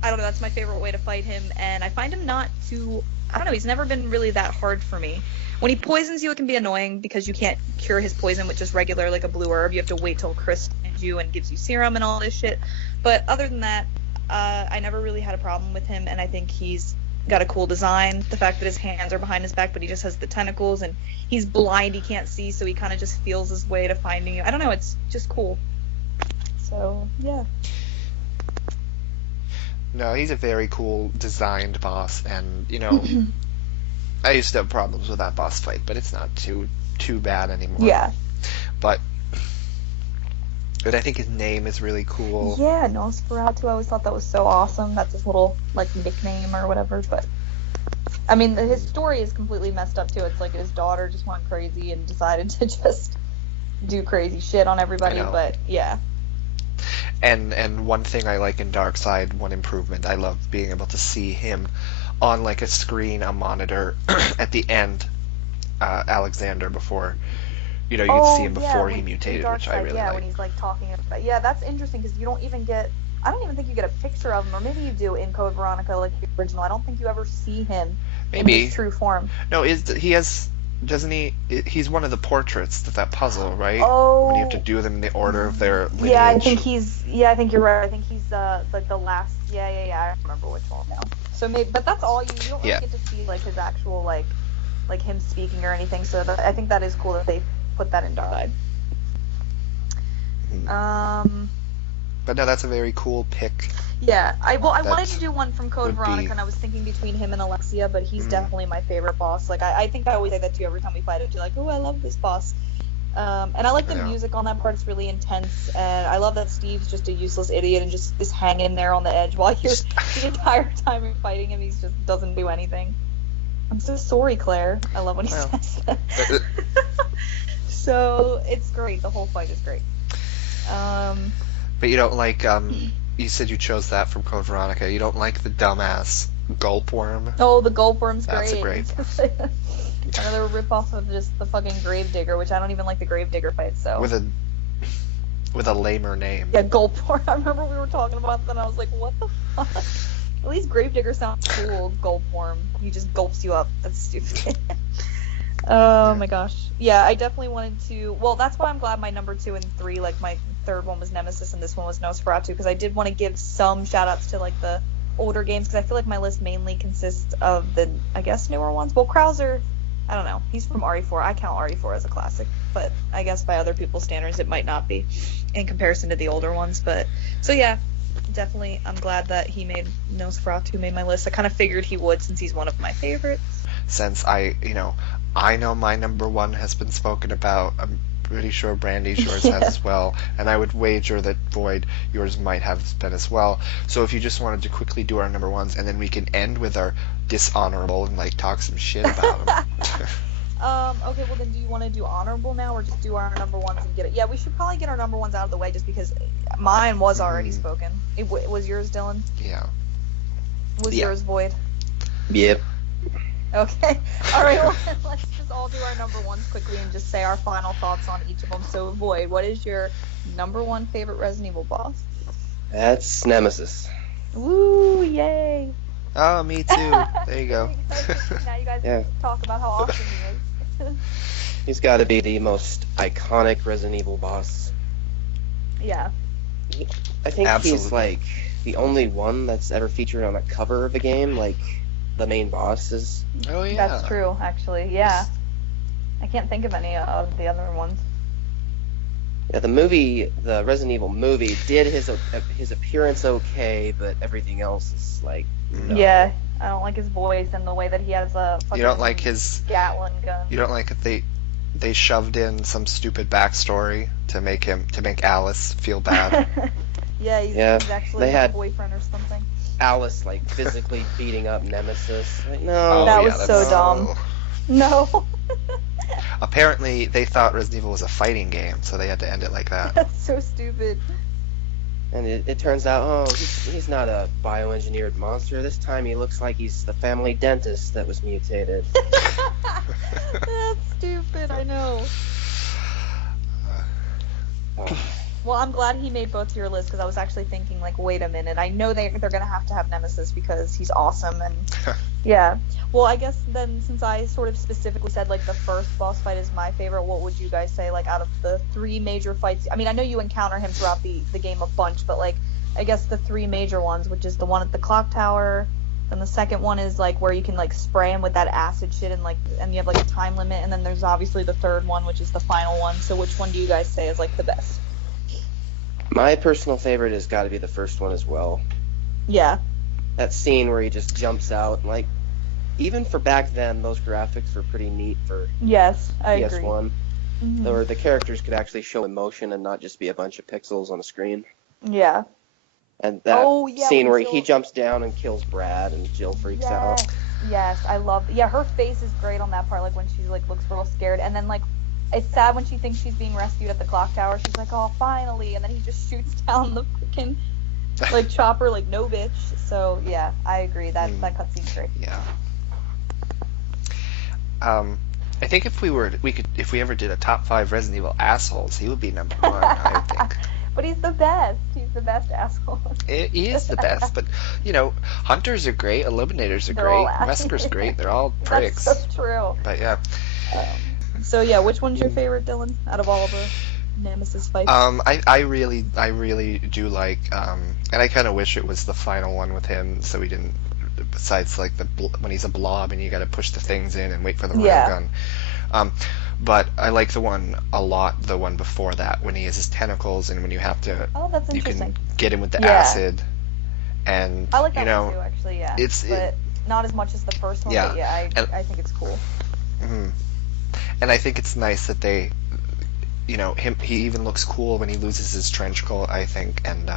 I don't know, that's my favorite way to fight him, and I find him not too, I don't know, he's never been really that hard for me. When he poisons you, it can be annoying because you can't cure his poison with just regular, like a blue herb. You have to wait till Chris finds you and gives you serum and all this shit. But other than that, I never really had a problem with him, and I think he's got a cool design. The fact that his hands are behind his back, but he just has the tentacles, and he's blind, he can't see, so he kind of just feels his way to finding you. I don't know, it's just cool. So, yeah. No, he's a very cool designed boss, and I used to have problems with that boss fight, but it's not too bad anymore. Yeah. But I think his name is really cool. Yeah, Nosferatu, I always thought that was so awesome. That's his little like nickname or whatever, but I mean, his story is completely messed up too. It's like his daughter just went crazy and decided to just do crazy shit on everybody. I know. But yeah, And one thing I like in Darkseid, one improvement, I love being able to see him on like a screen, a monitor at the end. Alexander before, you know, you could see him before he mutated, which I really like. when he's like talking about, yeah, that's interesting because you don't even get, I don't even think you get a picture of him, or maybe you do in Code Veronica, like the original. I don't think you ever see him in his true form. No, doesn't he? He's one of the portraits that puzzle, right? Oh. When you have to do them in the order of their lineage. Yeah, I think you're right. I think he's like the last. Yeah. I don't remember which one now. So maybe, but that's all you don't really get to see like his actual like him speaking or anything. So I think that is cool that they put that in Darkseid. Mm-hmm. But no, that's a very cool pick. Yeah, I wanted to do one from Code Veronica, and I was thinking between him and Alexia, but he's definitely my favorite boss. Like, I think I always say that to you every time we fight it. You're like, oh, I love this boss. And I like the music on that part. It's really intense, and I love that Steve's just a useless idiot and just is hanging there on the edge while you're the entire time you're fighting him. He just doesn't do anything. I'm so sorry, Claire. I love when he says that. So it's great. The whole fight is great. But you don't like, you said you chose that from Code Veronica. You don't like the dumbass gulp worm? Oh, the gulp worm's great. That's a great one. Another rip-off of just the fucking Gravedigger, which I don't even like the Gravedigger fight, so. With a lamer name. Yeah, gulp worm. I remember we were talking about that, and I was like, what the fuck? At least Gravedigger sounds cool. Gulp worm. He just gulps you up. That's stupid. Oh my gosh. Yeah, I definitely wanted to. Well, that's why I'm glad my number 2 and 3, like my third one was Nemesis and this one was Nosferatu, because I did want to give some shout outs to like the older games, because I feel like my list mainly consists of the, I guess, newer ones. Well, Krauser, I don't know. He's from RE4. I count RE4 as a classic, but I guess by other people's standards it might not be in comparison to the older ones. But so yeah, definitely I'm glad that he made Nosferatu made my list. I kind of figured he would since he's one of my favorites. Since I know my number 1 has been spoken about. I'm pretty sure Brandy's yours has as well, and I would wager that Void, yours might have been as well. So if you just wanted to quickly do our number 1s, and then we can end with our dishonorable and like talk some shit about them. Okay, well then do you want to do honorable now, or just do our number 1s and get it? Yeah, we should probably get our number 1s out of the way, just because mine was already spoken. It was yours, Dylan? Yeah. Was yours, Void? Yep. Okay. All right, well, let's just all do our number 1s quickly and just say our final thoughts on each of them. So, Void, what is your number 1 favorite Resident Evil boss? That's Nemesis. Woo, yay. Oh, me too. There you go. Now you guys talk about how awesome he is. He's got to be the most iconic Resident Evil boss. Yeah. I think Absolutely. He's like the only one that's ever featured on a cover of a game. Like the main boss is. Oh yeah. That's true, actually. Yeah. I can't think of any of the other ones. Yeah, the Resident Evil movie did his appearance okay, but everything else is like. No. Yeah, I don't like his voice and the way that he has a fucking You don't like his Gatling gun. You don't like that they shoved in some stupid backstory to make Alice feel bad. Yeah, he's actually a boyfriend or something. Alice like physically beating up Nemesis. Like, no, that was so dumb. No. Apparently, they thought Resident Evil was a fighting game, so they had to end it like that. That's so stupid. And it turns out, he's not a bioengineered monster. This time he looks like he's the family dentist that was mutated. That's stupid, I know. Well, I'm glad he made both your lists, because I was actually thinking, like, wait a minute. I know they're going to have Nemesis because he's awesome, and yeah. Well, I guess then, since I sort of specifically said, like, the first boss fight is my favorite, what would you guys say, like, out of the 3 major fights? I mean, I know you encounter him throughout the game a bunch, but, like, I guess the 3 major ones, which is the one at the clock tower, then the second one is, like, where you can, like, spray him with that acid shit, and you have, like, a time limit, and then there's obviously the third one, which is the final one. So which one do you guys say is, like, the best? My personal favorite has got to be the first one as well. Yeah. That scene where he just jumps out, like, even for back then, those graphics were pretty neat for yes, I PS1. agree. Mm-hmm. Where the characters could actually show emotion and not just be a bunch of pixels on a screen. Yeah. And that scene where he jumps down and kills Brad and Jill freaks out. Yes, I love. Yeah, her face is great on that part. Like when she like looks real scared, and then like it's sad when she thinks she's being rescued at the clock tower. She's like, "Oh, finally!" And then he just shoots down the freaking like chopper, like no bitch. So yeah, I agree. That cutscene's great. Yeah. I think if if we ever did a top 5 Resident Evil assholes, he would be number 1, I would think. But he's the best. He's the best asshole. He is the best, but hunters are great, eliminators are They're all great, Wesker's great. They're all That's pricks. so true. But yeah. So yeah, which one's your favorite, Dylan, out of all of the Nemesis fights? I really do like, and I kind of wish it was the final one with him, so we didn't. Besides, like when he's a blob and you got to push the things in and wait for the railgun. But I like the one a lot. The one before that, when he has his tentacles and when you have to, That's you interesting. can get him with the acid. And I like that one too, actually. Yeah, but not as much as the first one. Yeah, but yeah, I think it's cool. Mm-hmm. And I think it's nice that they, he even looks cool when he loses his trench coat, I think, and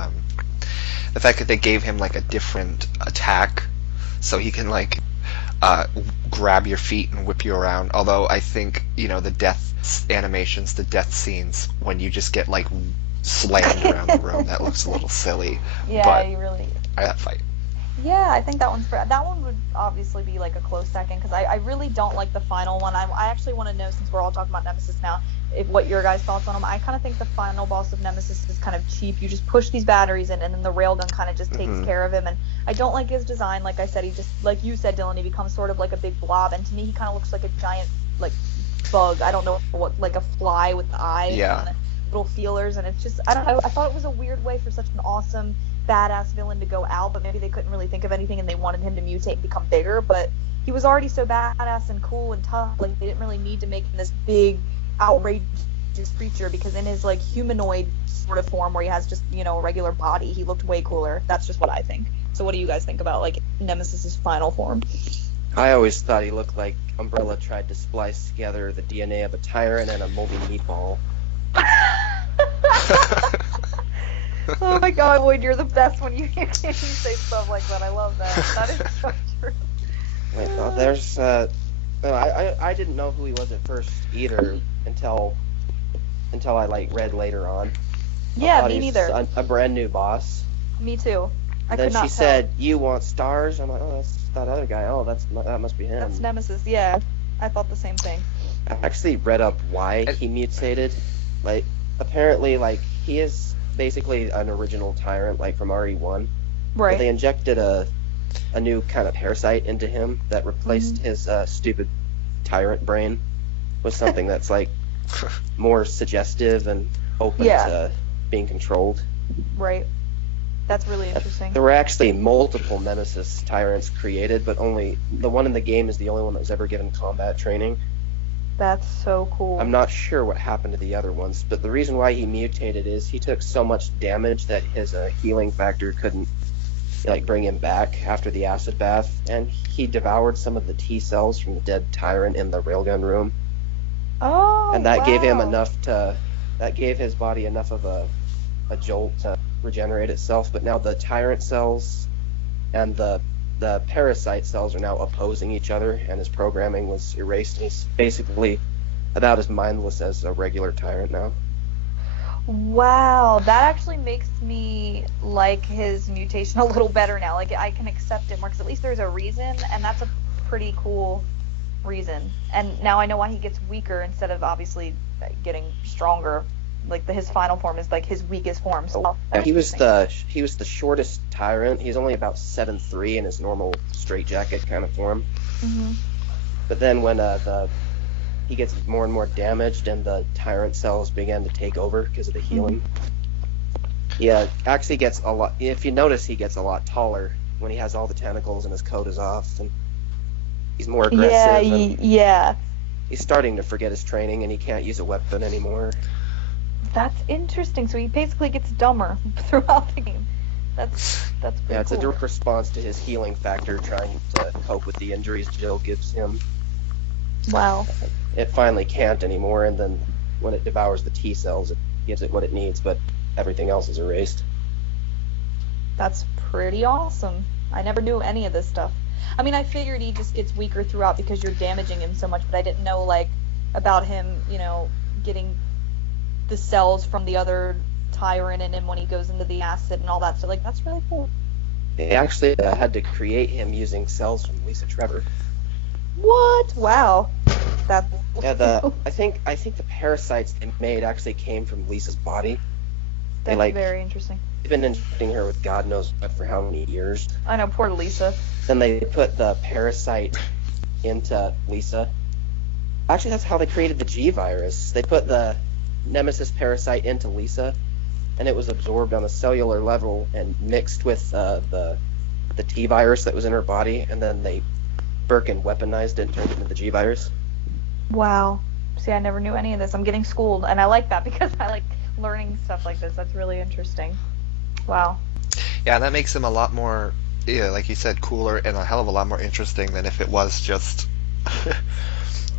the fact that they gave him like a different attack, so he can like grab your feet and whip you around. Although I think the death animations, the death scenes, when you just get like slammed around the room, that looks a little silly. Yeah, but you really. That fight. Yeah, I think that one would obviously be like a close second because I really don't like the final one. I actually want to know, since we're all talking about Nemesis now, what your guys' thoughts on him. I kind of think the final boss of Nemesis is kind of cheap. You just push these batteries in, and then the railgun kind of just takes care of him. And I don't like his design. Like I said, he just, like you said, Dylan, he becomes sort of like a big blob, and to me, he kind of looks like a giant like bug. I don't know what, like a fly with eyes and little feelers, and it's just, I don't know. I thought it was a weird way for such an awesome badass villain to go out, but maybe they couldn't really think of anything and they wanted him to mutate and become bigger, but he was already so badass and cool and tough, like they didn't really need to make him this big outrageous creature, because in his like humanoid sort of form where he has just a regular body, he looked way cooler. That's just what I think. So what do you guys think about like Nemesis's final form? I always thought he looked like Umbrella tried to splice together the DNA of a tyrant and a moldy meatball. Oh my god, Boyd, you're the best when you say stuff like that. I love that. That is so true. Wait, there's I didn't know who he was at first either until I like read later on. Yeah, me neither. A brand new boss. Me too. Then she said, "You want stars?" I'm like, "Oh, that's that other guy. Oh, that must be him." That's Nemesis. Yeah, I thought the same thing. I actually read up why he mutated. Like, apparently, like he is basically an original tyrant, like from RE1. Right. But they injected a new kind of parasite into him that replaced his stupid tyrant brain with something that's like more suggestive and open to being controlled. Right. That's really interesting. There were actually multiple Nemesis tyrants created, but only the one in the game is the only one that was ever given combat training. That's so cool. I'm not sure what happened to the other ones, but the reason why he mutated is he took so much damage that his healing factor couldn't like bring him back after the acid bath, and he devoured some of the T cells from the dead tyrant in the railgun room. Oh, and that gave him that gave his body enough of a jolt to regenerate itself. But now the tyrant cells and the parasite cells are now opposing each other, and his programming was erased. He's basically about as mindless as a regular tyrant now. Wow, that actually makes me like his mutation a little better now. Like, I can accept it more, because at least there's a reason, and that's a pretty cool reason. And now I know why he gets weaker instead of obviously getting stronger. Like, his final form is like his weakest form. So he was the shortest tyrant. He's only about 7'3" in his normal straitjacket kind of form. Mm-hmm. But then when he gets more and more damaged and the tyrant cells begin to take over because of the healing, he actually gets a lot. If you notice, he gets a lot taller when he has all the tentacles and his coat is off, and he's more aggressive. Yeah. He's starting to forget his training, and he can't use a weapon anymore. That's interesting. So he basically gets dumber throughout the game. That's pretty cool. It's a direct response to his healing factor trying to cope with the injuries Jill gives him. Wow. It finally can't anymore, and then when it devours the T cells, it gives it what it needs, but everything else is erased. That's pretty awesome. I never knew any of this stuff. I mean, I figured he just gets weaker throughout because you're damaging him so much, but I didn't know, like, about him, getting the cells from the other tyrant in him when he goes into the acid and all that. So, like, that's really cool. They actually had to create him using cells from Lisa Trevor. What? Wow. That's Yeah, I think the parasites they made actually came from Lisa's body. That's very interesting. They've been injecting her with God knows what for how many years. I know, poor Lisa. Then they put the parasite into Lisa. Actually, that's how they created the G virus. They put the Nemesis parasite into Lisa, and it was absorbed on a cellular level and mixed with the T virus that was in her body, and then they Birkin weaponized it and turned it into the G virus. Wow. See, I never knew any of this. I'm getting schooled, and I like that because I like learning stuff like this. That's really interesting. Wow. Yeah, that makes him a lot more, like you said, cooler and a hell of a lot more interesting than if it was just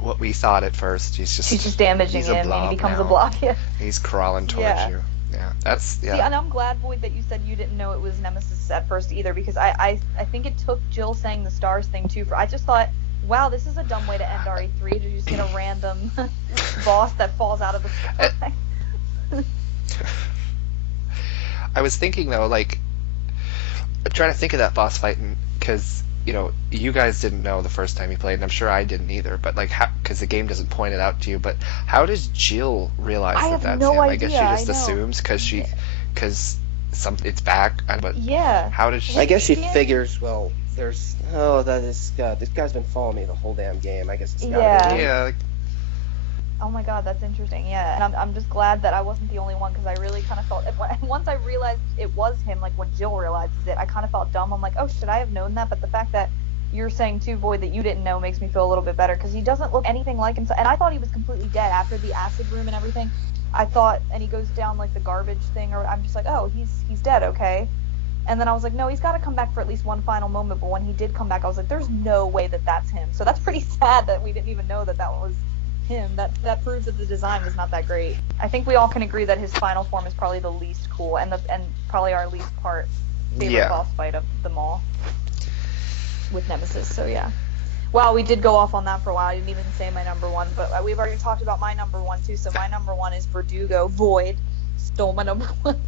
what we thought at first. She's just damaging him, and he becomes a blob. Yeah. He's crawling towards you. Yeah, that's See, and I'm glad, Boyd, that you said you didn't know it was Nemesis at first either, because I think it took Jill saying the stars thing too. I just thought, wow, this is a dumb way to end RE3, to just get a random boss that falls out of the sky. I was thinking though, like, trying to think of that boss fight, because you guys didn't know the first time you played, and I'm sure I didn't either. But like, because the game doesn't point it out to you. But how does Jill realize that that's no him? idea. I guess she just assumes because it's back. But yeah. How does she? I guess she figures, well, this guy's been following me the whole damn game. I guess it's gotta be. Yeah. Oh my god, that's interesting. Yeah, and I'm just glad that I wasn't the only one, because I really kind of felt once I realized it was him, like when Jill realizes it, I kind of felt dumb. I'm like, oh, should I have known that? But the fact that you're saying too, Boyd, that you didn't know makes me feel a little bit better, because he doesn't look anything like himself. And I thought he was completely dead after the acid room and everything. I thought, and he goes down like the garbage thing, or I'm just like, oh, he's dead, okay. And then I was like, no, he's got to come back for at least one final moment. But when he did come back, I was like, there's no way that that's him. So that's pretty sad that we didn't even know that was him. That proves that the design was not that great. I think we all can agree that his final form is probably the least cool, and probably our least favorite boss fight of them all with Nemesis. So yeah. Wow, we did go off on that for a while. I didn't even say my number one, but we've already talked about my number one too. So my number one is Verdugo. Void stole my number one.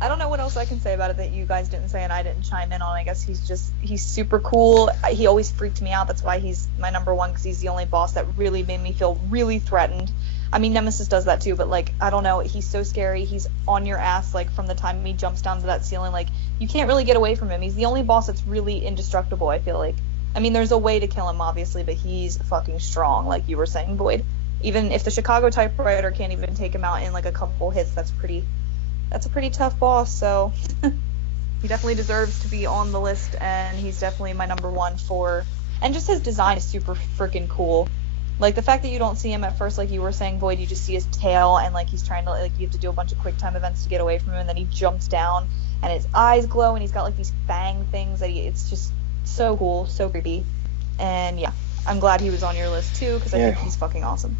I don't know what else I can say about it that you guys didn't say and I didn't chime in on. I guess he's super cool. He always freaked me out. That's why he's my number one, because he's the only boss that really made me feel really threatened. I mean, Nemesis does that too, but like, I don't know. He's so scary. He's on your ass, like, from the time he jumps down to that ceiling. Like, you can't really get away from him. He's the only boss that's really indestructible, I feel like. I mean, there's a way to kill him, obviously, but he's fucking strong, like you were saying, Boyd. Even if the Chicago typewriter can't even take him out in like a couple hits, that's a pretty tough boss, so he definitely deserves to be on the list, and he's definitely my number one and just his design is super freaking cool. Like, the fact that you don't see him at first, like you were saying, Boyd, you just see his tail, and like he's trying to, like, you have to do a bunch of quick time events to get away from him, and then he jumps down, and his eyes glow, and he's got like these fang things it's just so cool, so creepy. And yeah, I'm glad he was on your list too, because I think he's fucking awesome.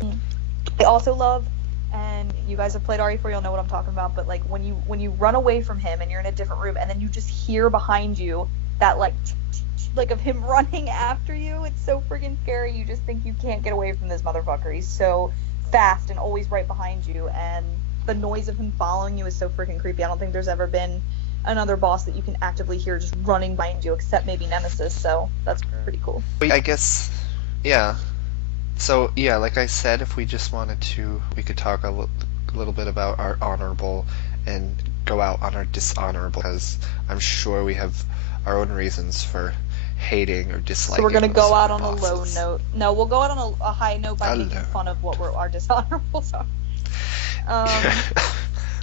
I also love, and you guys have played RE4, you'll know what I'm talking about, but like when you run away from him and you're in a different room, and then you just hear behind you that like of him running after you, it's so freaking scary. You just think you can't get away from this motherfucker. He's so fast and always right behind you, and the noise of him following you is so freaking creepy. I don't think there's ever been another boss that you can actively hear just running behind you, except maybe Nemesis, so that's pretty cool. I guess, yeah. So, yeah, like I said, if we just wanted to, we could talk a little bit about our honorable and go out on our dishonorable, because I'm sure we have our own reasons for hating or disliking. So we're going to go out on bosses. a low note. No, we'll go out on a high note by making fun of what our dishonorables are.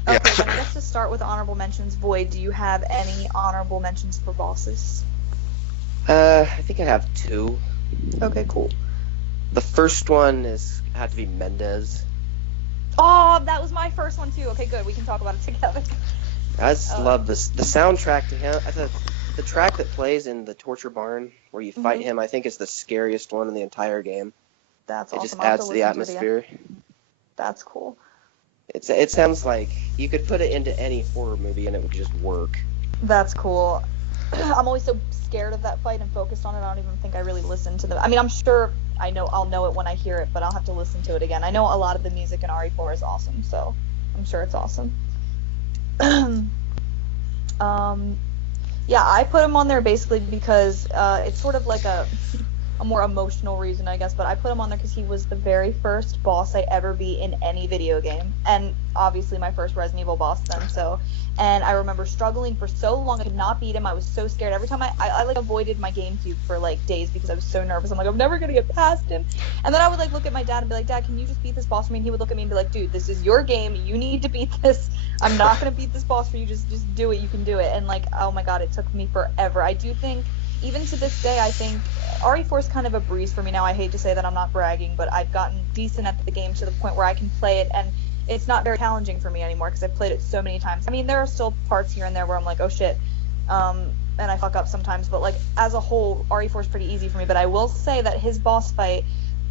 Okay, then I guess to start with honorable mentions, Void, do you have any honorable mentions for bosses? I think I have two. Okay, cool. The first one had to be Mendez. Oh, that was my first one too. Okay, good. We can talk about it together. I just love the soundtrack to him. The track that plays in the torture barn where you fight him, I think is the scariest one in the entire game. That's awesome. It just adds to the atmosphere. That's cool. It sounds like you could put it into any horror movie and it would just work. That's cool. I'm always so scared of that fight and focused on it. I don't even think I really listened to the. I mean, I'm sure I'll know it when I hear it, but I'll have to listen to it again. I know a lot of the music in RE4 is awesome, so I'm sure it's awesome. Yeah, I put him on there basically because it's sort of like a more emotional reason, I guess, but I put him on there because he was the very first boss I ever beat in any video game, and obviously my first Resident Evil boss then, so, and I remember struggling for so long, I could not beat him, I was so scared, every time I like avoided my GameCube for like days because I was so nervous, I'm like, I'm never gonna get past him, and then I would like look at my dad and be like, Dad, can you just beat this boss for me, and he would look at me and be like, dude, this is your game, you need to beat this, I'm not gonna beat this boss for you, just do it, you can do it, and like, oh my god, it took me forever. I do think, even to this day, I think RE4 is kind of a breeze for me now. I hate to say that, I'm not bragging, but I've gotten decent at the game to the point where I can play it, and it's not very challenging for me anymore because I've played it so many times. I mean, there are still parts here and there where I'm like, oh shit, and I fuck up sometimes, but like as a whole, RE4 is pretty easy for me. But I will say that his boss fight,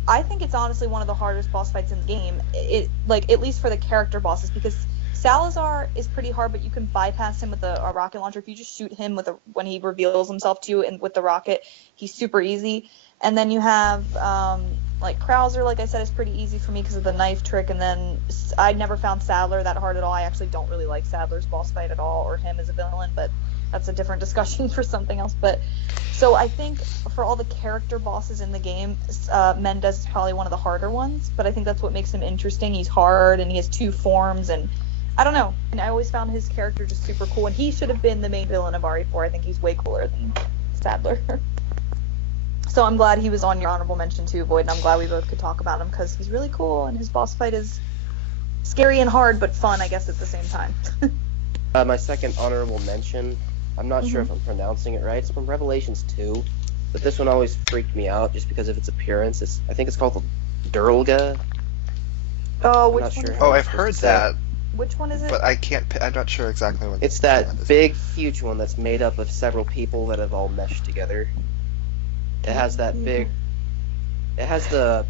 I think it's honestly one of the hardest boss fights in the game. It like, at least for the character bosses, because Salazar is pretty hard, but you can bypass him with a rocket launcher. If you just shoot him when he reveals himself to you and with the rocket, he's super easy. And then you have like Krauser, like I said, is pretty easy for me because of the knife trick. And then I never found Sadler that hard at all. I actually don't really like Sadler's boss fight at all, or him as a villain, but that's a different discussion for something else. But so I think for all the character bosses in the game, Mendez is probably one of the harder ones, but I think that's what makes him interesting. He's hard and he has two forms, and I don't know. And I always found his character just super cool, and he should have been the main villain of RE4. I think he's way cooler than Sadler. So I'm glad he was on your honorable mention too, Void, and I'm glad we both could talk about him because he's really cool, and his boss fight is scary and hard, but fun, I guess, at the same time. My second honorable mention, I'm not sure if I'm pronouncing it right. It's from Revelations 2, but this one always freaked me out just because of its appearance. I think it's called the Durlga. Oh, I'm which not one? sure Is how Oh, I'm I've supposed heard to say that, Which one is it? but I'm not sure exactly what. It's that big, huge one that's made up of several people that have all meshed together. It has that big. It has the.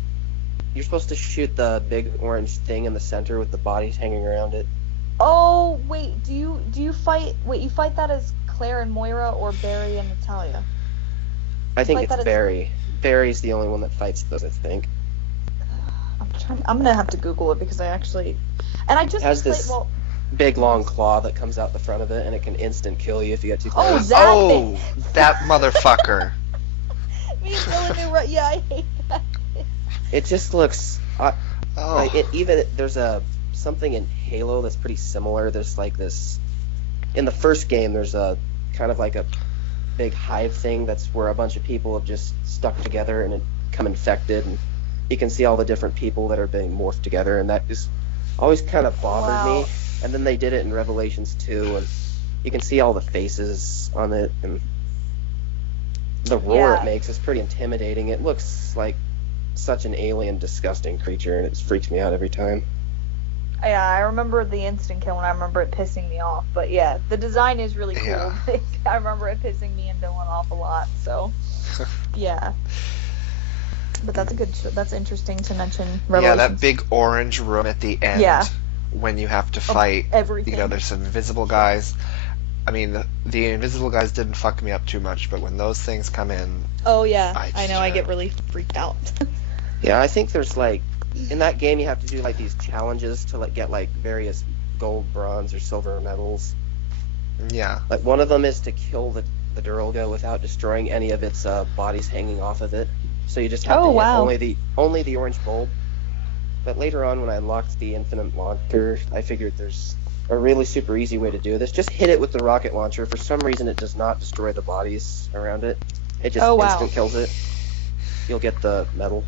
You're supposed to shoot the big orange thing in the center with the bodies hanging around it. Oh, wait, do you fight? Wait, you fight that as Claire and Moira, or Barry and Natalia? I think fight it's that as- Barry. Barry's the only one that fights those, I think. I'm gonna have to Google it because I actually, and I just It has played. this Well, big long claw that comes out the front of it, and it can instant kill you if you get too Oh, close. that Oh, thing. that motherfucker. me and Dylan knew, right? Yeah, I hate that. It just looks. Oh, Even there's something in Halo that's pretty similar. There's like this. In the first game, there's a kind of like a big hive thing that's where a bunch of people have just stuck together and become infected, and you can see all the different people that are being morphed together, and that just always kind of bothered me. And then they did it in Revelations 2, and you can see all the faces on it, and the roar Yeah. it makes is pretty intimidating. It looks like such an alien, disgusting creature, and it freaks me out every time. Yeah, I remember the instant kill, and I remember it pissing me off. But yeah, the design is really cool. Yeah. I remember it pissing me and Dylan off a lot. So yeah. But that's interesting to mention. yeah, Revelations. that big orange room at the end. Yeah. When you have to fight, everything. there's some invisible guys. I mean, the invisible guys didn't fuck me up too much, but when those things come in, Oh yeah, I I know. I just- get really freaked out. Yeah, I think there's like in that game you have to do like these challenges to like get like various gold, bronze, or silver medals. yeah. Like one of them is to kill the Durlga without destroying any of its bodies hanging off of it. So you just have to hit wow. only the orange bulb. But later on, when I unlocked the infinite launcher, I figured there's a really super easy way to do this. Just hit it with the rocket launcher. For some reason, it does not destroy the bodies around it. It just Oh, wow. instant kills it. You'll get the medal.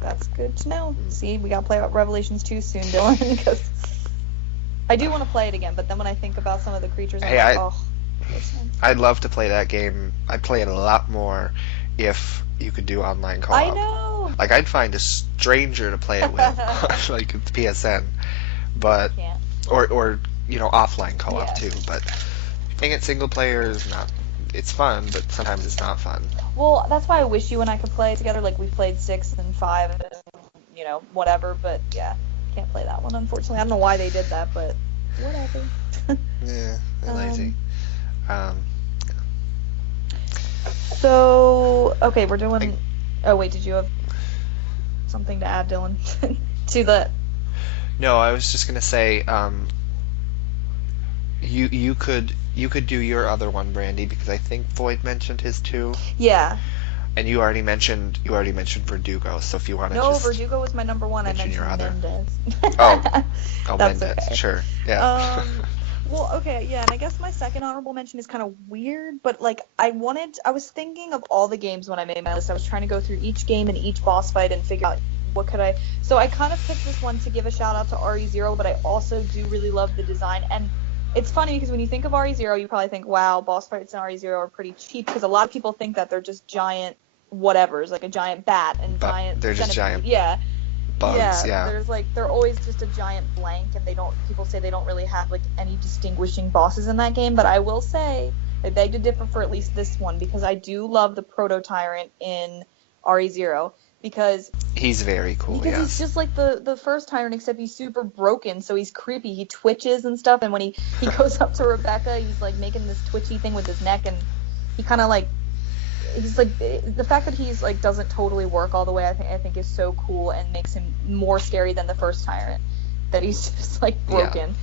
That's good to know. See, we gotta play Revelations 2 soon, Dylan, because I do want to play it again. But then when I think about some of the creatures, I'm Hey, like, I- oh, listen. I'd love to play that game. I'd play it a lot more if you could do online co-op. I know. Like, I'd find a stranger to play it with, like the PSN, but Can't. or offline co-op Yeah. too. But playing it single player is not. It's fun, but sometimes it's not fun. Well, that's why I wish you and I could play together. Like we played 6 and 5, and whatever. But yeah, can't play that one unfortunately. I don't know why they did that, but whatever. Yeah, they're lazy. So, okay, we're doing. Oh wait, did you have something to add, Dylan? To the. No, I was just gonna say, you could do your other one, Brandy, because I think Void mentioned his too, Yeah. and you already mentioned Verdugo. So if you want to No, just Verdugo was my number one. I mention your mentioned other. Mendez. Oh, That's Mendez, okay. sure, yeah. Well, okay, yeah, and I guess my second honorable mention is kind of weird, but like I was thinking of all the games when I made my list. I was trying to go through each game and each boss fight and figure out what could I. So I kind of picked this one to give a shout out to RE0, but I also do really love the design. And it's funny because when you think of RE0, you probably think, wow, boss fights in RE0 are pretty cheap, because a lot of people think that they're just giant whatevers, like a giant bat and But giant they're just centipede. giant Yeah. bugs, Yeah, yeah. there's like they're always just a giant blank, and people say they don't really have like any distinguishing bosses in that game, but I will say they beg to differ for at least this one, because I do love the Proto Tyrant in RE0, because He's very cool, he's yes. just like the first Tyrant, except he's super broken, so he's creepy. He twitches and stuff, and when he goes up to Rebecca, he's like making this twitchy thing with his neck, and he kind of like he's like the fact that he's like doesn't totally work all the way. I think is so cool and makes him more scary than the first Tyrant. That he's just like broken,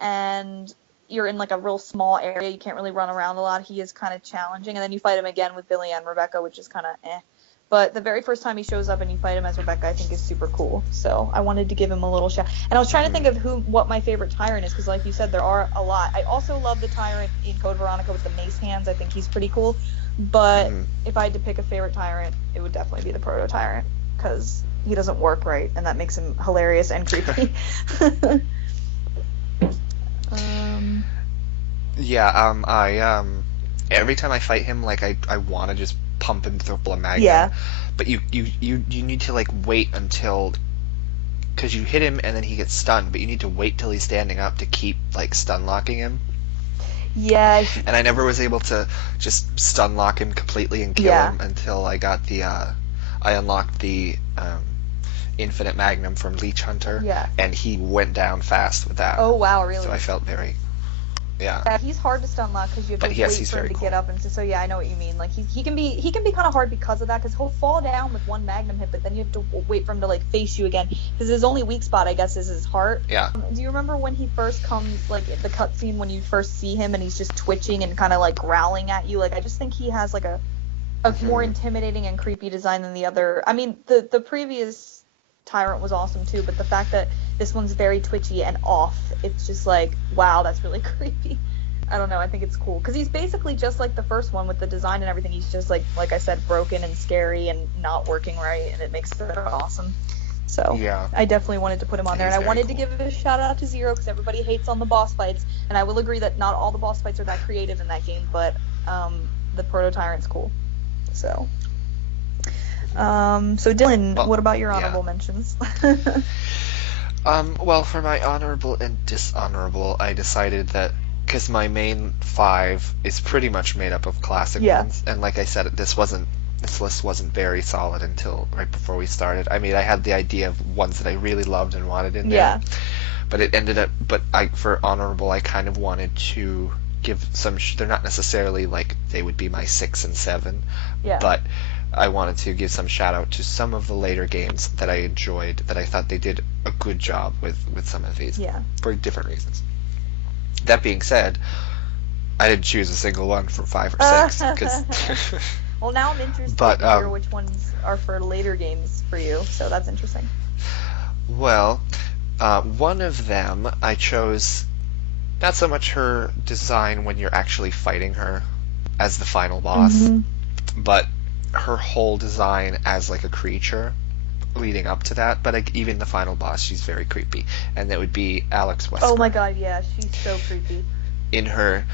and you're in like a real small area. You can't really run around a lot. He is kind of challenging, and then you fight him again with Billy and Rebecca, which is kind of eh. But the very first time he shows up and you fight him as Rebecca, I think is super cool. So I wanted to give him a little shout. And I was trying to think of what my favorite Tyrant is, because like you said, there are a lot. I also love the Tyrant in Code Veronica with the mace hands. I think he's pretty cool. But if I had to pick a favorite Tyrant, it would definitely be the Proto Tyrant, because he doesn't work right, and that makes him hilarious and creepy. Yeah, I every time I fight him, like I want to just pump him through a magnum. Yeah. But you need to like wait until, because you hit him and then he gets stunned, but you need to wait till he's standing up to keep like stun locking him. Yeah. And I never was able to just stun lock him completely and kill him until I got I unlocked the Infinite Magnum from Leech Hunter. Yeah. And he went down fast with that. Oh wow, really? So I felt very. Yeah. Yeah, he's hard to stun lock because you have to wait for him to get up, and so yeah, I know what you mean. Like he can be kind of hard because of that, because he'll fall down with one magnum hit, but then you have to wait for him to like face you again, because his only weak spot, I guess, is his heart. Yeah. Do you remember when he first comes, like the cutscene when you first see him and he's just twitching and kind of like growling at you? Like I just think he has like a more intimidating and creepy design than the other. I mean, the previous Tyrant was awesome too, but the fact that this one's very twitchy and off, it's just like, wow, that's really creepy. I don't know, I think it's cool, because he's basically just like the first one with the design and everything. He's just like I said, broken and scary and not working right, and it makes it awesome. So yeah, I definitely wanted to put him on there, and I wanted to give a shout out to Zero, because everybody hates on the boss fights, and I will agree that not all the boss fights are that creative in that game, but the Proto Tyrant's cool. So Dylan, what about your honorable mentions? Well, for my honorable and dishonorable, I decided that, because my main 5 is pretty much made up of classic ones, and like I said, this list wasn't very solid until right before we started. I mean, I had the idea of ones that I really loved and wanted in there, but it ended up, for honorable, I kind of wanted to give some, they're not necessarily like they would be my 6 and 7, but I wanted to give some shout out to some of the later games that I enjoyed, that I thought they did a good job with some of these, for different reasons. That being said, I didn't choose a single one from 5 or 6. Well, now I'm interested to hear which ones are for later games for you, so that's interesting. Well, one of them I chose, not so much her design when you're actually fighting her as the final boss, but her whole design as like a creature leading up to that. But like, even the final boss, she's very creepy, and that would be Alex Wesker. Oh my god, yeah, she's so creepy. In her,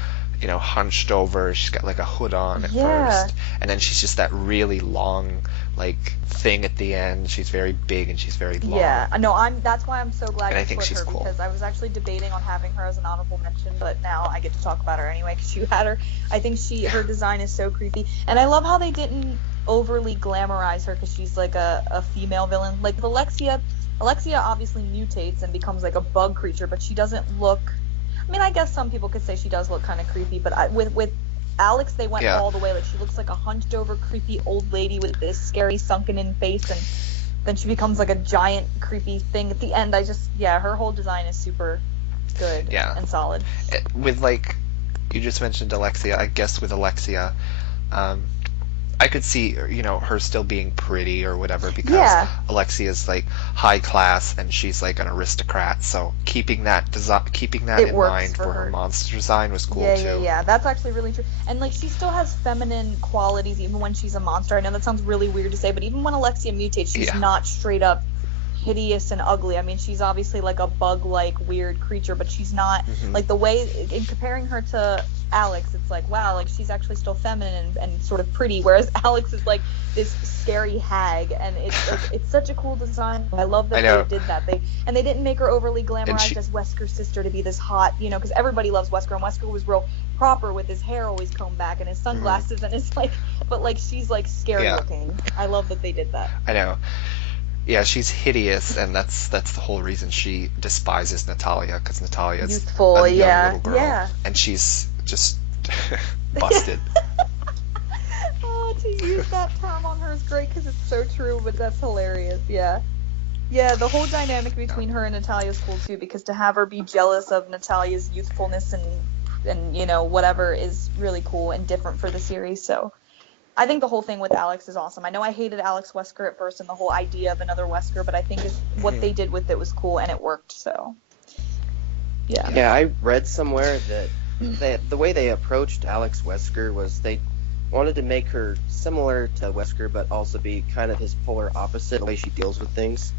hunched over, she's got like a hood on at first, and then she's just that really long like thing at the end. She's very big and she's very long. Yeah, no, that's why I'm so glad you put her, cool, because I was actually debating on having her as an honorable mention, but now I get to talk about her anyway because you had her. I think her design is so creepy, and I love how they didn't overly glamorize her, because she's like a female villain. Like Alexia obviously mutates and becomes like a bug creature, but she doesn't look, I mean, I guess some people could say she does look kind of creepy, but with Alex, they went Yeah. all the way. Like, she looks like a hunched over, creepy old lady with this scary, sunken in face, and then she becomes like a giant, creepy thing at the end. Her whole design is super good and solid. With, like, you just mentioned Alexia. I guess with Alexia, I could see, her still being pretty or whatever, because Alexia's like high class and she's like an aristocrat. So keeping that in mind for her monster design was cool too. Yeah. That's actually really true. And like, she still has feminine qualities even when she's a monster. I know that sounds really weird to say, but even when Alexia mutates, she's not straight up hideous and ugly. I mean, she's obviously like a bug-like weird creature, but she's not like, the way in comparing her to Alex, it's like, wow, like she's actually still feminine and sort of pretty, whereas Alex is like this scary hag, and it's such a cool design. I love that they did that. They didn't make her overly glamorized as Wesker's sister to be this hot, because everybody loves Wesker, and Wesker was real proper with his hair always combed back and his sunglasses and his like, but like she's like scary looking. I love that they did that. I know. Yeah, she's hideous, and that's the whole reason she despises Natalia, because Natalia's youthful, a young little girl, and she's just busted. Oh, to use that term on her is great because it's so true, but that's hilarious. Yeah, the whole dynamic between her and Natalia is cool too, because to have her be jealous of Natalia's youthfulness and whatever is really cool and different for the series. So I think the whole thing with Alex is awesome. I know I hated Alex Wesker at first and the whole idea of another Wesker, but I think what they did with it was cool and it worked. So yeah. Yeah, I read somewhere that the way they approached Alex Wesker was they wanted to make her similar to Wesker, but also be kind of his polar opposite, the way she deals with things.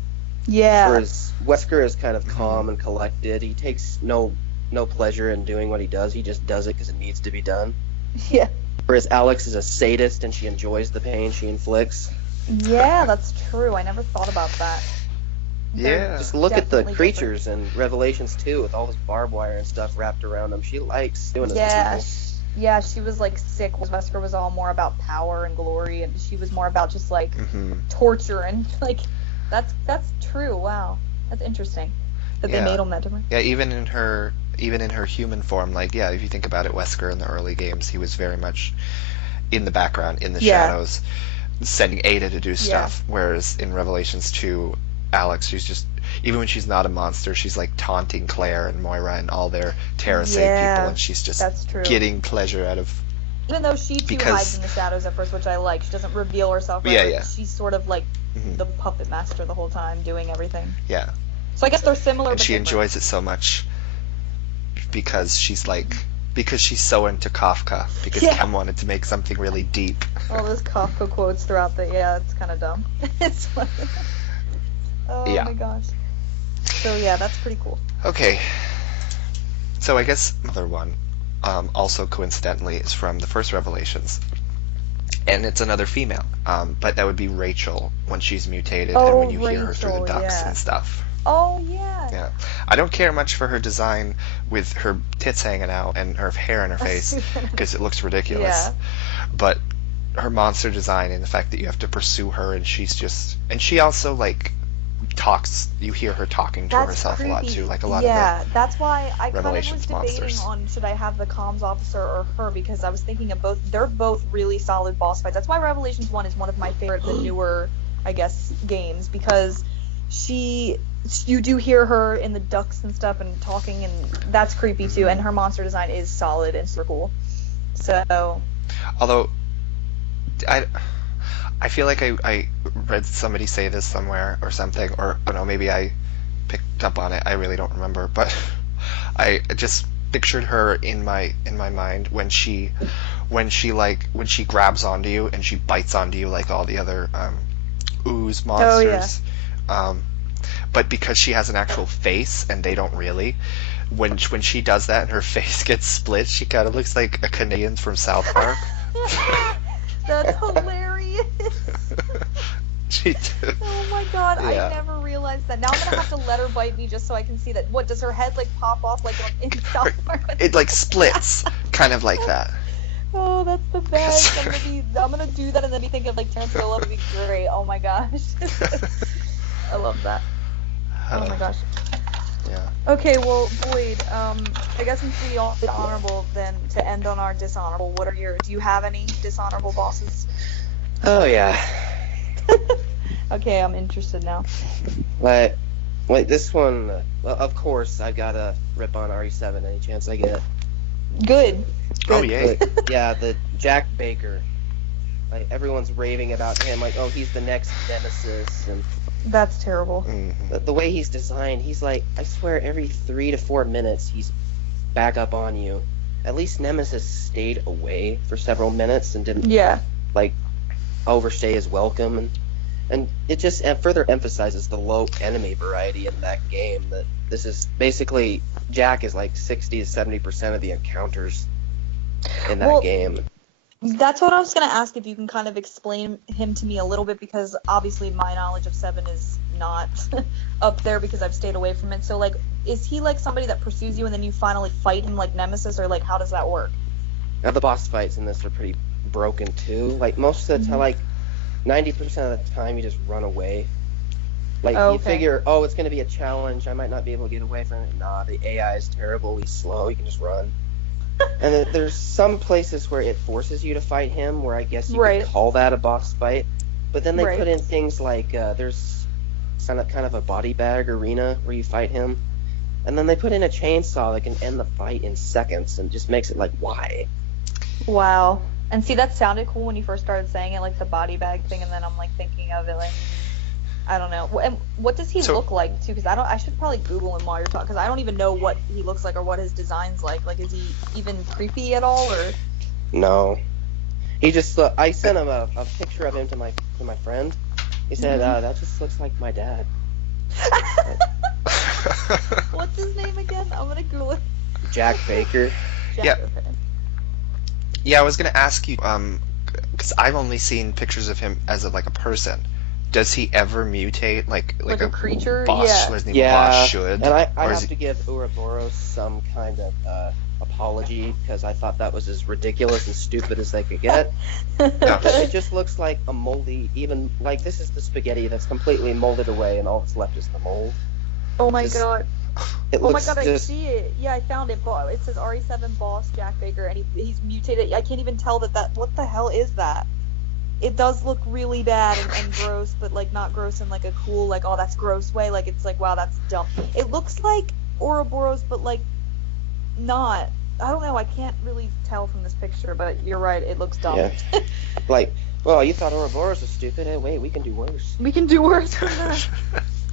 Yeah. Whereas Wesker is kind of calm and collected. He takes no pleasure in doing what he does. He just does it because it needs to be done. Yeah. Whereas Alex is a sadist and she enjoys the pain she inflicts. Yeah, that's true. I never thought about that. Yeah. Just look at the creatures in Revelations 2 with all this barbed wire and stuff wrapped around them. She likes doing this to people. Yeah, she was like sick. Wesker was all more about power and glory, and she was more about just like torture and like that's true. Wow, that's interesting that they made him that different. Yeah, even in her human form, like if you think about it, Wesker in the early games, he was very much in the background, in the shadows, sending Ada to do stuff. Whereas in Revelations 2, Alex, she's just, even when she's not a monster, she's like taunting Claire and Moira and all their Terrasate people, and she's just getting pleasure out of. Even though she too hides in the shadows at first, which I like, she doesn't reveal herself. Right? She's sort of like the puppet master the whole time, doing everything. Yeah. So I guess they're similar. And but she enjoys it so much because she's so into Kafka, because Cam wanted to make something really deep. All those Kafka quotes throughout it's kind of dumb. It's funny. Oh my gosh. So that's pretty cool. Okay. So I guess another one, also coincidentally, is from the first Revelations. And it's another female. But that would be Rachel when she's mutated and when you hear her through the ducts and stuff. Oh, yeah. Yeah. I don't care much for her design with her tits hanging out and her hair in her face, because it looks ridiculous. Yeah. But her monster design and the fact that you have to pursue her, and she also, like, talks, you hear her talking to herself a lot, too, like a lot of the that's why I kind of was debating monsters. on should I have the comms officer or her, because I was thinking of both. They're both really solid boss fights. That's why Revelations 1 is one of my favorite, the newer, I guess, games, because you do hear her in the ducts and stuff and talking, and that's creepy too, and her monster design is solid and super cool. So, although I feel like I read somebody say this somewhere or something, or I don't know, maybe I picked up on it, I really don't remember, but I just pictured her in my mind when she grabs onto you and she bites onto you like all the other ooze monsters. But because she has an actual face and they don't really, when she does that and her face gets split, she kind of looks like a Canadian from South Park. That's hilarious. Oh my god, I never realized that. Now I'm gonna have to let her bite me just so I can see that. What, does her head like pop off like in South Park? It like splits, kind of like that. Oh, that's the best. I'm gonna do that and then be thinking of like Terrence Phillip would be great. Oh my gosh. I love that. Oh my gosh. Yeah. Okay, well, Boyd, I guess since we all did honorable, then to end on our dishonorable, do you have any dishonorable bosses? Oh yeah. Okay, I'm interested now. Like this one. Well, of course, I gotta rip on RE7 any chance I get. Good. Oh, yay. But, yeah, the Jack Baker. Like everyone's raving about him. Like, oh, he's the next Nemesis, and That's terrible. Mm-hmm. the way he's designed, he's like, I swear, every 3 to 4 minutes, he's back up on you. At least Nemesis stayed away for several minutes and didn't Yeah. like overstay his welcome, and it just further emphasizes the low enemy variety in that game. That this is basically Jack is like 60 to 70% of the encounters in that game. That's what I was going to ask, if you can kind of explain him to me a little bit, because obviously my knowledge of 7 is not up there because I've stayed away from it. So, like, is he like somebody that pursues you and then you finally fight him like Nemesis, or like how does that work? Now the boss fights in this are pretty broken too. Like most of the time, like 90% of the time, you just run away. Like you figure, oh, it's going to be a challenge. I might not be able to get away from it. Nah, the AI is terribly slow. You can just run. And there's some places where it forces you to fight him, where I guess you could call that a boss fight. But then they put in things like there's kind of a body bag arena where you fight him. And then they put in a chainsaw that can end the fight in seconds, and just makes it like, why? Wow. And see, that sounded cool when you first started saying it, like the body bag thing, and then I'm like thinking of it like, I don't know. And what does he look like too? Because I should probably Google him while you're talking, because I don't even know what he looks like or what his design's like. Like, is he even creepy at all, or? No. He just I sent him a picture of him to my friend. He said, that just looks like my dad. What's his name again? I'm gonna Google it. Jack Baker. Yeah. Yeah, I was gonna ask you, because I've only seen pictures of him as a person. Does he ever mutate like a creature? Boss, boss should? And I have to give Ouroboros some kind of apology, because I thought that was as ridiculous and stupid as they could get. It just looks like a moldy, even like this is the spaghetti that's completely molded away, and all that's left is the mold. Oh my god. Oh my god, I see it. Yeah, I found it. It says RE7 boss Jack Baker, and he's mutated. I can't even tell that. What the hell is that? It does look really bad and gross, but like not gross in like a cool, like, oh, that's gross way. Like, it's like, wow, that's dumb. It looks like Ouroboros, but like not. I don't know. I can't really tell from this picture, but you're right. It looks dumb. Yeah. Like, well, you thought Ouroboros was stupid. Hey, wait, we can do worse. We can do worse than that.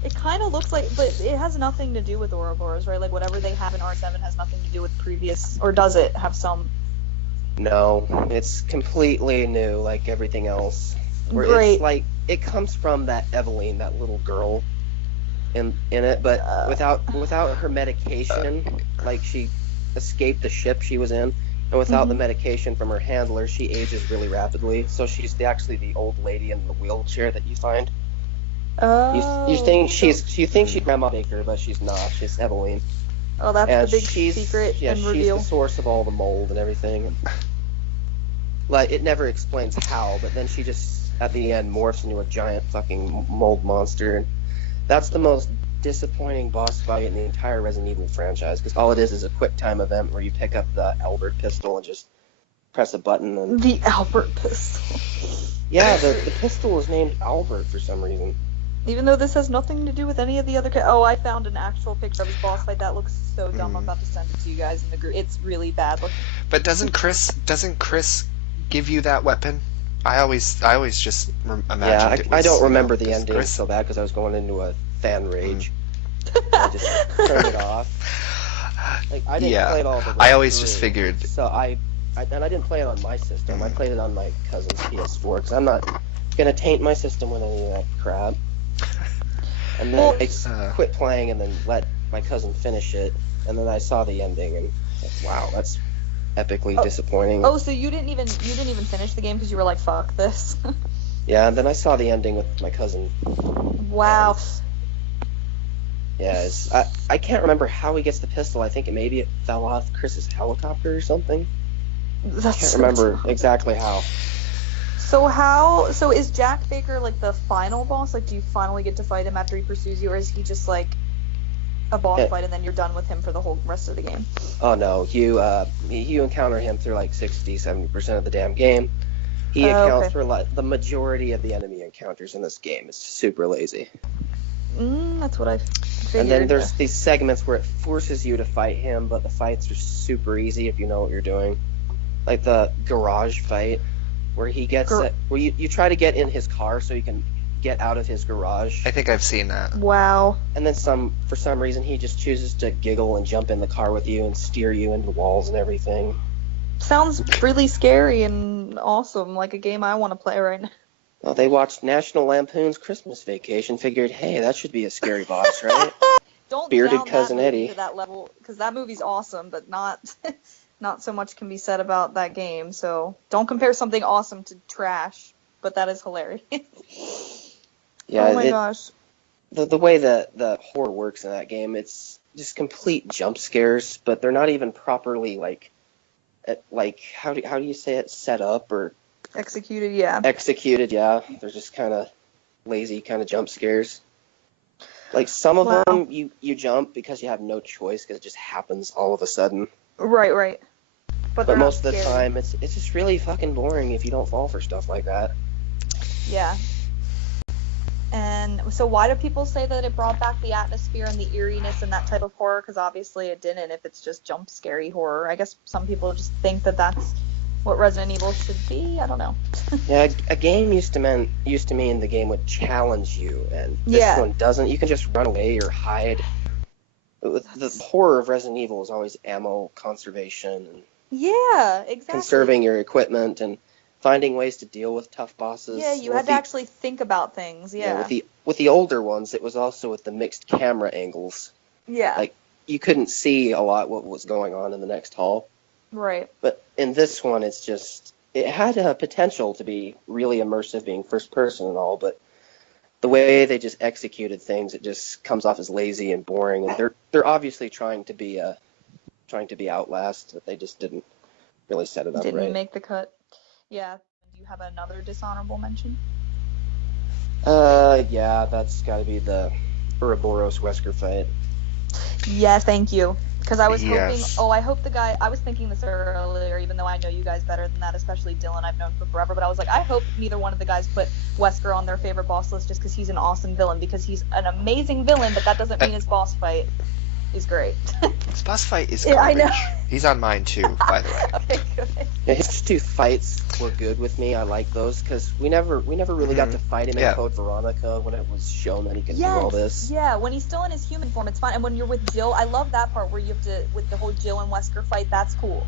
It kind of looks like, but it has nothing to do with Ouroboros, right? Like, whatever they have in R7 has nothing to do with previous, or does it have some? No, it's completely new, like everything else. Where Great. It's like, it comes from that Eveline, that little girl in it, but without her medication, like she escaped the ship she was in, and without the medication from her handler, she ages really rapidly. So she's actually the old lady in the wheelchair that you find. Oh. You think she's Grandma Baker, but she's not. She's Eveline. Oh, that's And the big secret and reveal. She's the source of all the mold and everything. Like, it never explains how, but then she just, at the end, morphs into a giant fucking mold monster. And that's the most disappointing boss fight in the entire Resident Evil franchise, because all it is a quick time event where you pick up the Albert pistol and just press a button. And the Albert pistol. Yeah, the pistol is named Albert for some reason. Even though this has nothing to do with any of the other. Oh, I found an actual picture of his boss fight. That looks so dumb. I'm about to send it to you guys in the group. It's really bad looking. But doesn't Chris give you that weapon? I always just imagined. Yeah, I don't remember the ending so bad because I was going into a fan rage. I just turned it off. Like, I didn't play it all the way I always through, just figured. So I didn't play it on my system. I played it on my cousin's PS4 because I'm not gonna taint my system with any of that crap. And then I quit playing and then let my cousin finish it, and then I saw the ending and wow, that's epically disappointing. Oh, so you didn't even finish the game because you were like, fuck this. Yeah, and then I saw the ending with my cousin. Wow. Yeah, I can't remember how he gets the pistol. I think maybe it fell off Chris's helicopter or something. I can't remember exactly how. So is Jack Baker like the final boss? Like, do you finally get to fight him after he pursues you, or is he just like a boss fight and then you're done with him for the whole rest of the game. Oh no, you encounter him through like 60-70% of the damn game. He accounts for like the majority of the enemy encounters in this game. It's super lazy. That's what I figured. And then there's these segments where it forces you to fight him, but the fights are super easy if you know what you're doing. Like the garage fight, where he gets where you try to get in his car so you can get out of his garage. I think I've seen that. Wow. And then for some reason he just chooses to giggle and jump in the car with you and steer you into walls and everything. Sounds really scary and awesome, like a game I want to play right now. Well, they watched National Lampoon's Christmas Vacation, figured, hey, that should be a scary boss, right? Don't Bearded down Cousin that movie Eddie to that level, because that movie's awesome, but not so much can be said about that game. So don't compare something awesome to trash, but that is hilarious. Yeah, oh my gosh. The way that the horror works in that game, it's just complete jump scares, but they're not even properly how do you say it, set up or executed, yeah. They're just kind of lazy kind of jump scares. Like some of them you jump because you have no choice because it just happens all of a sudden. Right. But most of the time it's just really fucking boring if you don't fall for stuff like that. Yeah. And so why do people say that it brought back the atmosphere and the eeriness and that type of horror? Because obviously it didn't if it's just jump scary horror. I guess some people just think that that's what Resident Evil should be. I don't know. Yeah, a game used to mean the game would challenge you, and this one doesn't. You can just run away or hide. The horror of Resident Evil is always ammo conservation and exactly. conserving your equipment and finding ways to deal with tough bosses. Yeah, you had to actually think about things. Yeah. With the older ones, it was also with the mixed camera angles. Yeah. Like you couldn't see a lot what was going on in the next hall. Right. But in this one, it had a potential to be really immersive, being first person and all, but the way they just executed things, it just comes off as lazy and boring. And they're obviously trying to be Outlast, but they just didn't really set it up right. Didn't make the cut. Yeah. Do you have another dishonorable mention? Yeah, that's got to be the Ouroboros Wesker fight. Yeah, thank you. Because I was Yes. hoping, I hope the guy, I was thinking this earlier, even though I know you guys better than that, especially Dylan, I've known for forever, but I was like, I hope neither one of the guys put Wesker on their favorite boss list just because he's an awesome villain, because he's an amazing villain, but that doesn't mean his boss fight is great. His boss fight is Yeah, I garbage. know. He's on mine too, by the way. Okay, good. Yeah, his two fights were good with me. I like those because we never really got to fight him in Code Veronica when it was shown that he could do all this. Yeah, when he's still in his human form, it's fine. And when you're with Jill, I love that part where you have to, with the whole Jill and Wesker fight, that's cool.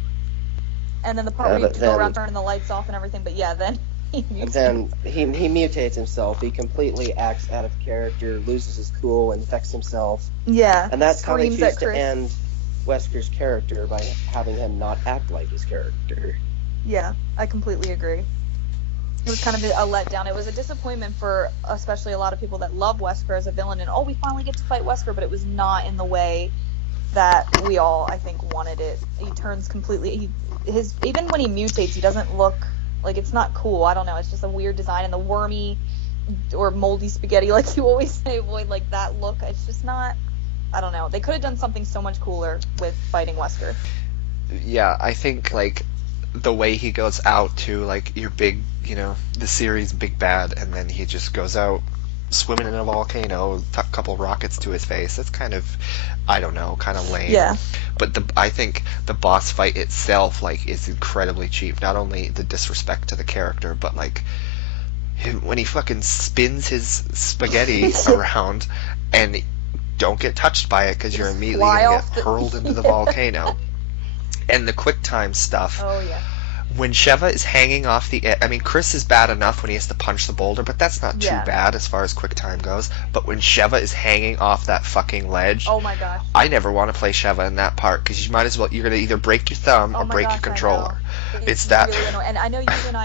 And then the part where you have to go around turning the lights off and everything, but yeah, then he mutates. And then he mutates himself. He completely acts out of character, loses his cool, infects himself. Yeah, and that's how they screams choose at to Chris. end Wesker's character, by having him not act like his character. Yeah, I completely agree. It was kind of a letdown. It was a disappointment for especially a lot of people that love Wesker as a villain, and we finally get to fight Wesker, but it was not in the way that we all, I think, wanted it. He turns completely, even when he mutates, he doesn't look, like, it's not cool. I don't know, it's just a weird design, and the wormy or moldy spaghetti, like you always say, Void, like that look, it's just not, I don't know. They could have done something so much cooler with fighting Wesker. Yeah, I think, like, the way he goes out to, like, your big, the series big bad, and then he just goes out swimming in a volcano, a couple rockets to his face. That's kind of, I don't know, kind of lame. Yeah. But I think the boss fight itself, like, is incredibly cheap. Not only the disrespect to the character, but, like, when he fucking spins his spaghetti around and don't get touched by it because you're immediately going to get hurled into the volcano. And the quick time stuff. Oh, yeah. When Sheva is hanging off the edge, I mean, Chris is bad enough when he has to punch the boulder, but that's not too bad as far as quick time goes. But when Sheva is hanging off that fucking ledge, oh my gosh, I never want to play Sheva in that part because you might as well, you're going to either break your thumb or break your controller. It's that. Really annoying. And I know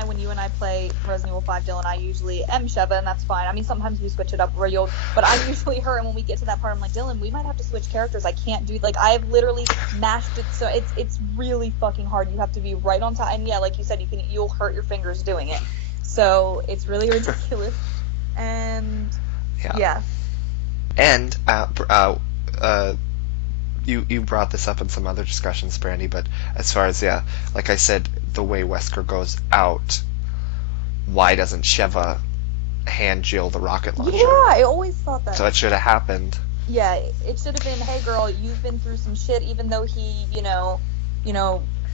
when you and I play Resident Evil 5, Dylan, I usually am Sheva, and that's fine. I mean, sometimes we switch it up where but I'm usually her, and when we get to that part, I'm like, Dylan, we might have to switch characters. I can't do, like, I've literally mashed it, so it's really fucking hard. You have to be right on time, and yeah, like you said, you'll hurt your fingers doing it. So it's really ridiculous. And yeah. And you brought this up in some other discussions, Brandy, but as far as, yeah, like I said, the way Wesker goes out, why doesn't Sheva hand Jill the rocket launcher? Yeah, I always thought that. So it should have happened. Yeah, it should have been, hey girl, you've been through some shit, even though he,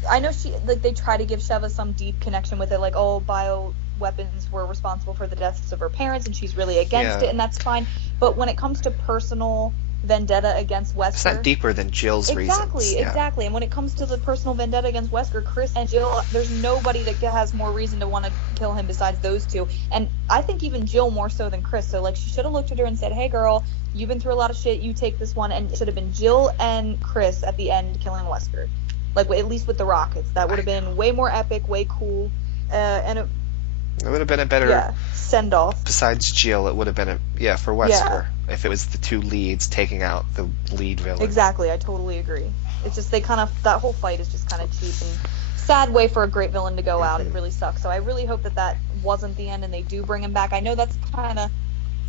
I know they try to give Sheva some deep connection with it, like, oh, bioweapons were responsible for the deaths of her parents, and she's really against it, and that's fine. But when it comes to personal vendetta against Wesker, it's not deeper than Jill's reasons. Exactly. And when it comes to the personal vendetta against Wesker, Chris and Jill, there's nobody that has more reason to want to kill him besides those two. And I think even Jill more so than Chris. So, like, she should have looked at her and said, hey, girl, you've been through a lot of shit. You take this one. And it should have been Jill and Chris at the end killing Wesker. Like, at least with the rockets. That would have been way more epic, way cool. And it would have been a better send-off. Besides Jill, it would have been for Wesker. If it was the two leads taking out the lead villain. Exactly, I totally agree. It's just that whole fight is just kind of cheap and sad way for a great villain to go out. It really sucks. So I really hope that wasn't the end and they do bring him back. I know that's kind of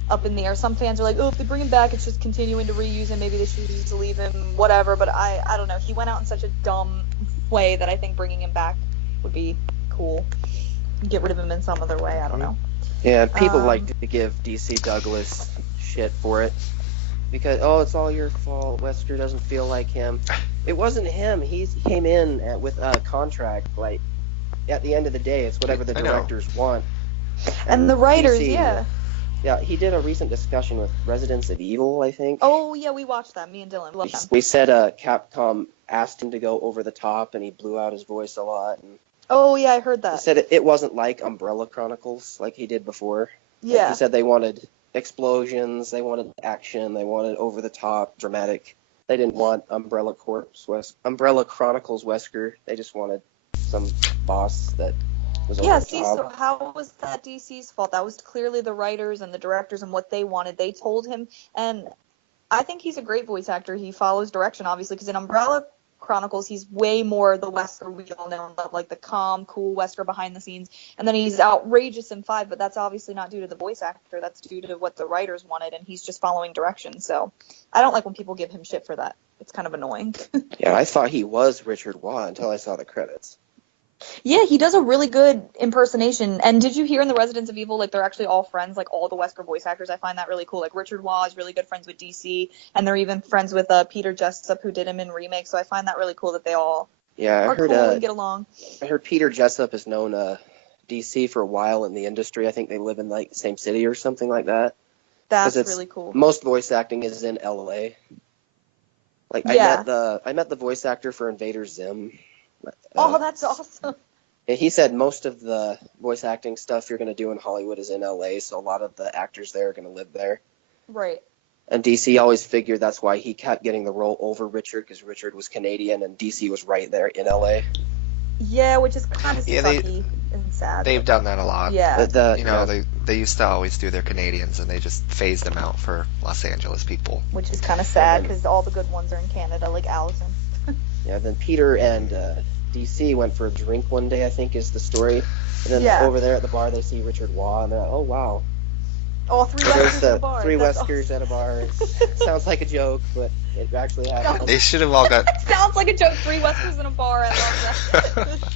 up in the air. Some fans are like, oh, if they bring him back, it's just continuing to reuse him. Maybe they should just leave him, whatever. But I don't know. He went out in such a dumb way that I think bringing him back would be cool. Get rid of him in some other way. I don't know. Yeah, people like to give DC Douglas shit for it because it's all your fault. Wesker doesn't feel like him. It wasn't him. He came in with a contract. Like at the end of the day, it's whatever the directors want. And the writers, DC, yeah, he did a recent discussion with Residents of Evil, I think. Oh yeah, we watched that. Me and Dylan. Love them. We said Capcom asked him to go over the top, and he blew out his voice a lot. And oh yeah, I heard that. He said it wasn't like Umbrella Chronicles like he did before. Yeah. Like he said they wanted explosions, they wanted action, they wanted over the top, dramatic. They didn't want Umbrella Chronicles Wesker. They just wanted some boss that was over the top. So how was that DC's fault? That was clearly the writers and the directors and what they wanted. They told him, and I think he's a great voice actor. He follows direction, obviously, because in Umbrella Chronicles, he's way more the Wesker we all know and love, like the calm, cool Wesker behind the scenes. And then he's outrageous in 5, but that's obviously not due to the voice actor. That's due to what the writers wanted, and he's just following direction. So I don't like when people give him shit for that. It's kind of annoying. Yeah, I thought he was Richard Waugh until I saw the credits. Yeah, he does a really good impersonation. And did you hear in the Residents of Evil, like, they're actually all friends, like, all the Wesker voice actors? I find that really cool. Like, Richard Waugh is really good friends with DC, and they're even friends with Peter Jessup, who did him in Remake, so I find that really cool that they all are cool and get along. I heard Peter Jessup has known DC for a while in the industry. I think they live in, like, the same city or something like that. That's really cool. Most voice acting is in L.A. Like, I met the voice actor for Invader Zim. That's awesome. He said most of the voice acting stuff you're going to do in Hollywood is in LA, so a lot of the actors there are going to live there. Right. And DC always figured that's why he kept getting the role over Richard, because Richard was Canadian and DC was right there in LA. Yeah, which is kind of sucky and sad. They've done that a lot. Yeah. They used to always do their Canadians, and they just phased them out for Los Angeles people. Which is kind of sad, because all the good ones are in Canada, like Allison. Yeah, then Peter and DC went for a drink one day, I think is the story. And then over there at the bar, they see Richard Waugh, and they're like, oh, wow. All 3 Weskers at a bar. 3 Weskers at a bar. Sounds like a joke, but it actually happened. They should have all got... Sounds like a joke. 3 Weskers in a bar. I love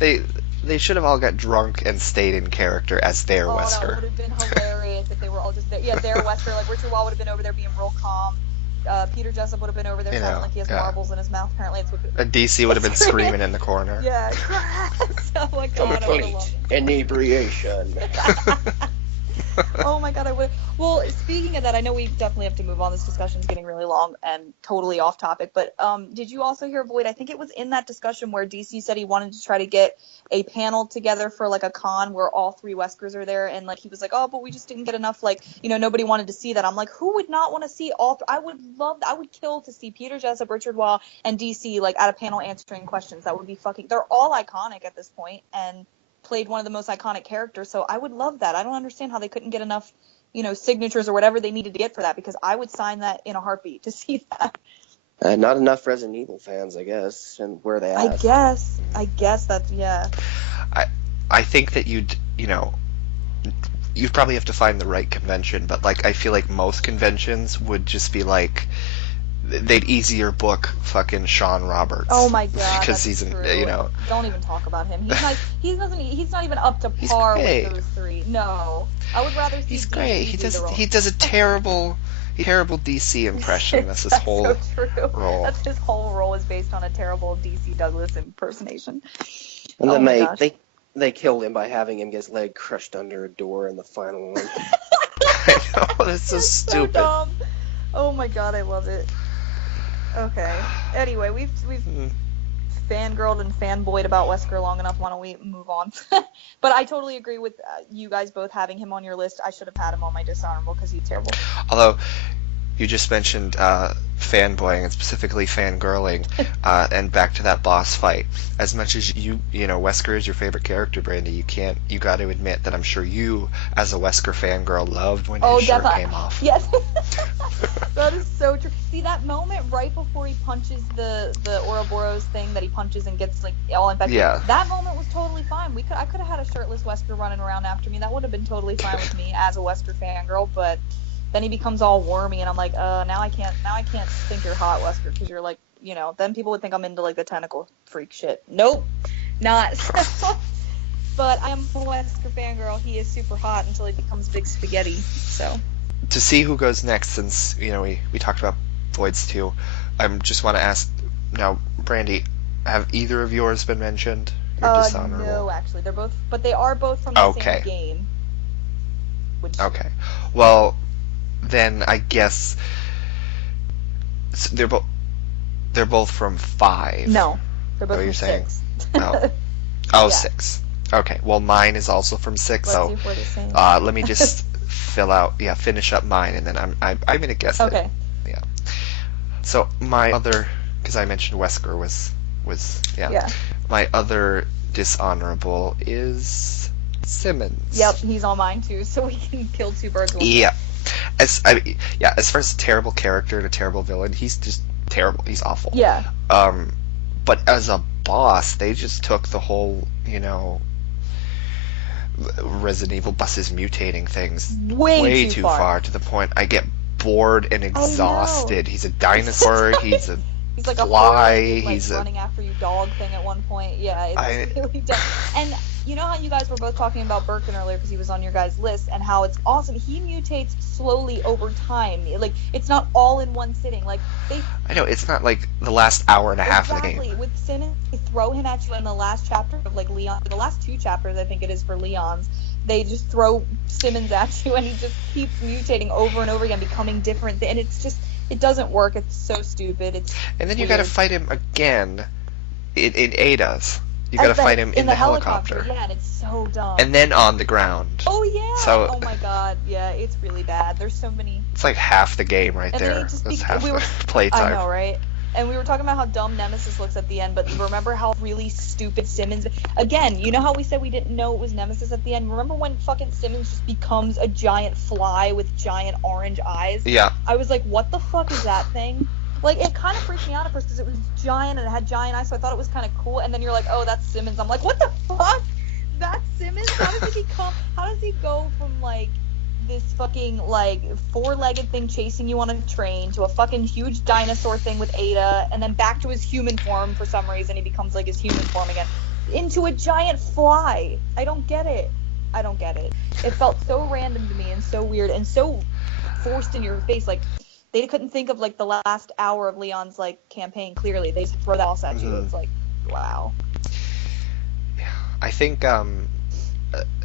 that. They should have all got drunk and stayed in character as their Wesker. That would have been hilarious if they were all just there. Yeah, their Wesker. Like, Richard Waugh would have been over there being real calm. Peter Jessup would have been over there sounding like he has marbles in his mouth. Apparently, it's what. And DC would have been screaming in the corner. Yeah. Oh my god. Complete inebriation. Oh my god, I would. Well, speaking of that, I know we definitely have to move on. This discussion's getting really long and totally off topic. But did you also hear, Void? I think it was in that discussion where DC said he wanted to try to get a panel together for like a con where all 3 Weskers are there, and like he was like, oh, but we just didn't get enough. Like, nobody wanted to see that. I'm like, who would not want to see all? I would kill to see Peter Jessup, Richard Waugh, and DC like at a panel answering questions. That would be fucking. They're all iconic at this point, and played one of the most iconic characters, so I would love that. I don't understand how they couldn't get enough, signatures or whatever they needed to get for that, because I would sign that in a heartbeat to see that. Not enough Resident Evil fans, I guess, and where they at. I guess that's, yeah. I think that you'd probably have to find the right convention, but like I feel like most conventions would just be like they'd easier book fucking Sean Roberts. Oh my god, because that's he's true. Don't even talk about him. He's not even up to par with those three. No, I would rather see. He's DC great. He does a terrible DC impression. That's his whole so true. role. That's his whole role is based on a terrible DC Douglas impersonation. And oh then they killed him by having him get his leg crushed under a door in the final one. I know, that's so stupid. So dumb. Oh my god, I love it. Okay. Anyway, we've fangirled and fanboyed about Wesker long enough. Why don't we move on? But I totally agree with you guys both having him on your list. I should have had him on my dishonorable because he's terrible. Although you just mentioned fanboying and specifically fangirling, and back to that boss fight. As much as you know, Wesker is your favorite character, Brandy. You got to admit that I'm sure you, as a Wesker fangirl, loved when his shirt came off. Yes, that is so true. See that moment right before he punches the Ouroboros thing that he punches and gets like all infected. Yeah. That moment was totally fine. I could have had a shirtless Wesker running around after me. That would have been totally fine with me as a Wesker fangirl, but. Then he becomes all wormy, and I'm like, now I can't think you're hot, Wesker, because you're like, then people would think I'm into like the tentacle freak shit. Nope, not. But I am a Wesker fangirl. He is super hot until he becomes big spaghetti. So. To see who goes next, since we talked about Voids too, I just want to ask now, Brandy, have either of yours been mentioned? Dishonorable? No, actually, they are both from the same game. Okay, well. Then I guess they're both from 5. No, they're both from 6. Oh, yeah. 6. Okay, well mine is also from 6. Let's so let me just finish up mine, and then I'm gonna guess it. Okay. Yeah. So my other, because I mentioned Wesker was my other dishonorable is Simmons. Yep, he's on mine too, so we can kill 2 birds with one. Yeah. As far as a terrible character and a terrible villain, he's just terrible. He's awful. Yeah. But as a boss, they just took the whole, Resident Evil buses mutating things way too far to the point I get bored and exhausted. He's a dinosaur. He's like fly. A he's running after you dog thing at one point. Yeah, it's really dumb. And you know how you guys were both talking about Birkin earlier because he was on your guys' list, and how it's awesome. He mutates slowly over time. Like, it's not all in one sitting. Like, I know, it's not like the last hour and a half of the game. Exactly. With Simmons, they throw him at you in the last chapter of, like, Leon. The last 2 chapters, I think it is, for Leon's. They just throw Simmons at you, and he just keeps mutating over and over again, becoming different. And it's just, it doesn't work. It's so stupid. And then you gotta fight him again in Ada's. You gotta fight him in the helicopter. Yeah, and it's so dumb. And then on the ground. Oh yeah. So, oh my god. Yeah, it's really bad. There's so many. It's like half the game right there. That's half the playtime. I know, right? And we were talking about how dumb Nemesis looks at the end, but remember how really stupid Simmons... Again, you know how we said we didn't know it was Nemesis at the end? Remember when fucking Simmons just becomes a giant fly with giant orange eyes? Yeah. I was like, what the fuck is that thing? Like, it kind of freaked me out at first because it was giant and it had giant eyes, so I thought it was kind of cool. And then you're like, oh, that's Simmons. I'm like, what the fuck? That's Simmons? How does he go from, like, this fucking, like, 4-legged thing chasing you on a train to a fucking huge dinosaur thing with Ada, and then back to his human form for some reason? He becomes, like, his human form again. Into a giant fly. I don't get it. It felt so random to me and so weird and so forced in your face. Like, they couldn't think of, like, the last hour of Leon's, like, campaign clearly. They just throw that all at you. It's like, wow. Yeah, I think,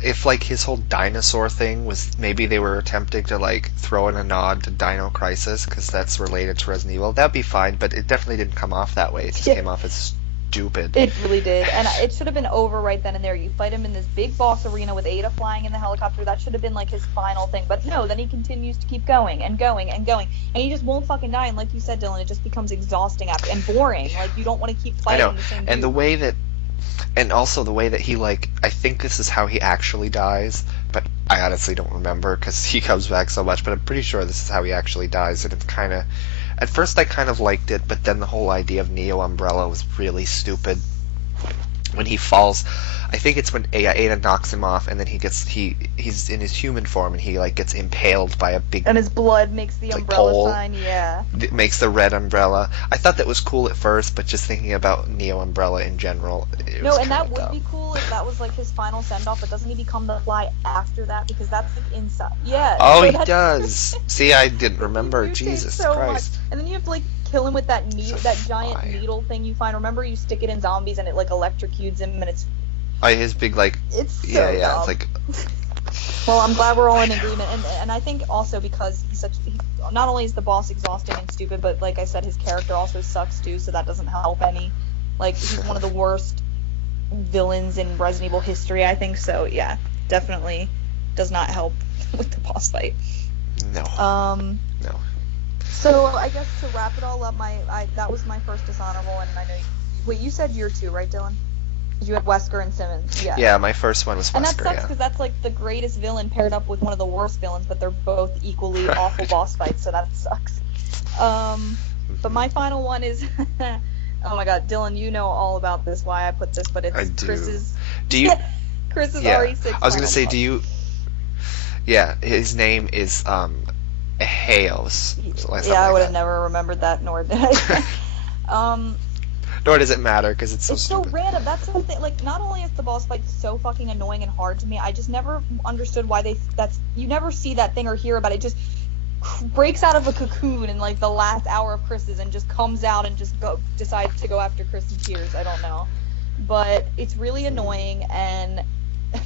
if, like, his whole dinosaur thing was, maybe they were attempting to, like, throw in a nod to Dino Crisis, because that's related to Resident Evil, that'd be fine, but it definitely didn't come off that way. It just came off as stupid. It really did, and it should have been over right then and there. You fight him in this big boss arena with Ada flying in the helicopter. That should have been, like, his final thing, but no, then he continues to keep going and going and going, and he just won't fucking die, and like you said, Dylan, it just becomes exhausting after, and boring. Like, you don't want to keep fighting the same and dude. And also the way that he, like, I think this is how he actually dies, but I honestly don't remember because he comes back so much, but I'm pretty sure this is how he actually dies, and it's kind of... At first I kind of liked it, but then the whole idea of Neo Umbrella was really stupid. when he falls. I think it's when Ada knocks him off, and then he's in his human form, and he like gets impaled by a big, And his blood makes the like, umbrella pole. sign, yeah. It makes the red umbrella. I thought that was cool at first, but just thinking about Neo Umbrella in general, it No, was and that kinda would be dumb. cool if that was like his final send off, but doesn't he become the Fly after that? Because that's like inside. Yeah. Oh, so he that's- does. See, I didn't He remember. mutates Jesus so Christ. much. And then you have to like kill him with that giant fly. needle thing you find. Remember, you stick it in zombies and it like electrocutes him, and it's His big like. it's so Yeah, dumb. it's like. Well, I'm glad we're all in agreement, and I think also because not only is the boss exhausting and stupid, but like I said, his character also sucks too, so that doesn't help any. Like, he's one of the worst villains in Resident Evil history, I think. So yeah, definitely does not help with the boss fight. No. No. So I guess to wrap it all up, that was my first dishonorable, and I know. Wait, you said your two, right, Dylan? 'Cause you had Wesker and Simmons. Yeah. Yeah, my first one was Wesker. And that sucks yeah. because that's like the greatest villain paired up with one of the worst villains, but they're both equally awful boss fights, so that sucks. But my final one is, oh my God, Dylan, you know all about this. Why I put this, but it's I do. Chris's. Do you? Chris's Yeah. RE6. I was gonna final say, boss. do you? Yeah, his name is Hales. Yeah, I would have never remembered that, nor did I. Nor does it matter because it's so It's so stupid. random. That's the thing. Like, not only is the boss fight so fucking annoying and hard to me, I just never understood why you never see that thing or hear about it. It just breaks out of a cocoon in like the last hour of Chris's and just comes out and just decides to go after Chris and Tears. I don't know, but it's really annoying. And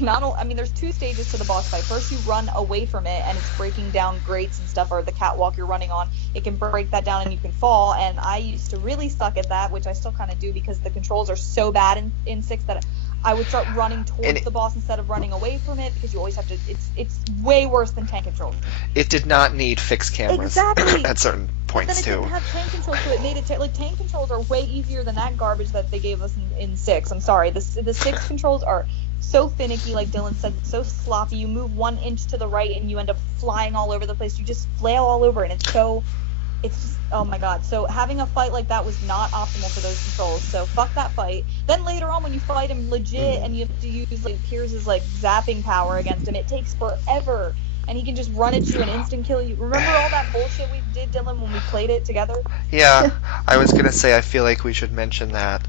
I mean, there's two stages to the boss fight. First, you run away from it, and it's breaking down grates and stuff, or the catwalk you're running on. It can break that down, and you can fall. And I used to really suck at that, which I still kind of do because the controls are so bad in 6 that I would start running towards the boss instead of running away from it because you always have to. It's way worse than tank controls. It did not need fixed cameras Exactly. at certain points But then it too. didn't have tank controls, so it made it like tank controls are way easier than that garbage that they gave us in 6. I'm sorry, the 6 controls are so finicky, like Dylan said, so sloppy. You move 1 inch to the right and you end up flying all over the place. You just flail all over, and it's just, oh my God. So having a fight like that was not optimal for those controls. So fuck that fight. Then later on, when you fight him legit and you have to use like Pierce's like zapping power against him, it takes forever. And he can just run at you and instant kill you. Remember all that bullshit we did, Dylan, when we played it together? Yeah, I was gonna say I feel like we should mention that.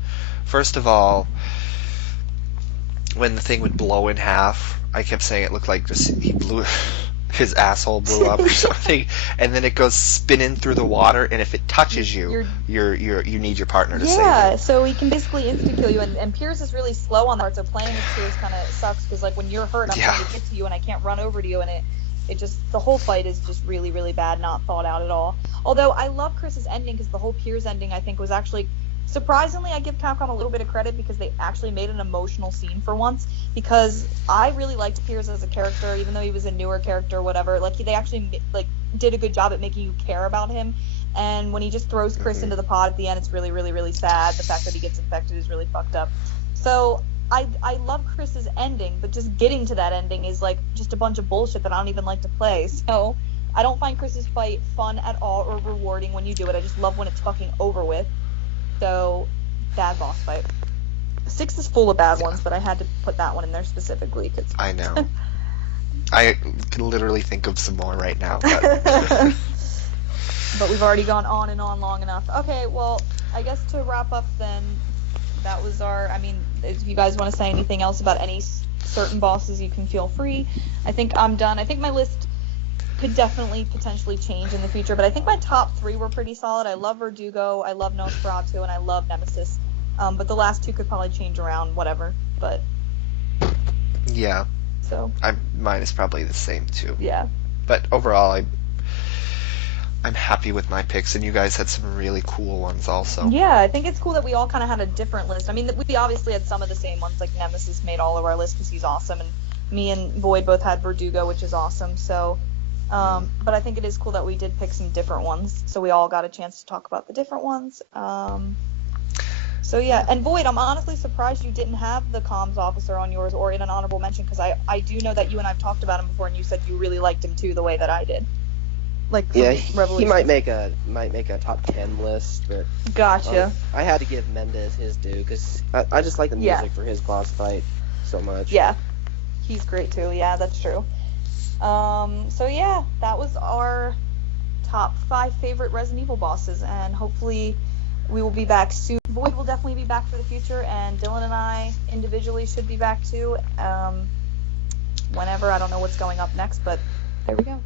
First of all, when the thing would blow in half, I kept saying it looked like just his asshole blew up or something, and then it goes spinning through the water, and if it touches you, you need your partner to save you. Yeah, so he can basically instant kill you, and Pierce is really slow on that, so playing with Pierce kind of sucks because like when you're hurt, I'm trying to get to you and I can't run over to you, and it just the whole fight is just really really bad, not thought out at all. Although I love Chris's ending because the whole Pierce ending I think was actually surprisingly, I give Capcom a little bit of credit because they actually made an emotional scene for once. Because I really liked Piers as a character, even though he was a newer character or whatever. Like they actually like did a good job at making you care about him. And when he just throws Chris into the pod at the end, it's really, really, really sad. The fact that he gets infected is really fucked up. So I love Chris's ending, but just getting to that ending is like just a bunch of bullshit that I don't even like to play. So I don't find Chris's fight fun at all or rewarding when you do it. I just love when it's fucking over with. So, bad boss fight. 6 is full of bad ones, but I had to put that one in there specifically. Cause... I know. I can literally think of some more right now. But... but we've already gone on and on long enough. Okay, well, I guess to wrap up then, that was I mean, if you guys want to say anything else about any certain bosses, you can feel free. I think I'm done. I think my list could definitely potentially change in the future, but I think my top 3 were pretty solid. I love Verdugo, I love Nosferatu, and I love Nemesis. But the last 2 could probably change around, whatever. But yeah, so mine is probably the same too. Yeah. But overall, I'm happy with my picks, and you guys had some really cool ones also. Yeah, I think it's cool that we all kind of had a different list. I mean, we obviously had some of the same ones, like Nemesis made all of our lists because he's awesome, and me and Void both had Verdugo, which is awesome. So. But I think it is cool that we did pick some different ones, so we all got a chance to talk about the different ones. So yeah, and Void, I'm honestly surprised you didn't have the comms officer on yours or in an honorable mention, because I do know that you and I've talked about him before, and you said you really liked him too, the way that I did. Like Yeah, from he Revolution. might make a top 10 list, but Gotcha. I had to give Mendez his due because I just like the Yeah. music for his boss fight so much. Yeah, he's great too. Yeah, that's true. So yeah, that was our top 5 favorite Resident Evil bosses, and hopefully we will be back soon. Boyd will definitely be back for the future, and Dylan and I individually should be back too. Whenever, I don't know what's going up next, but there we go.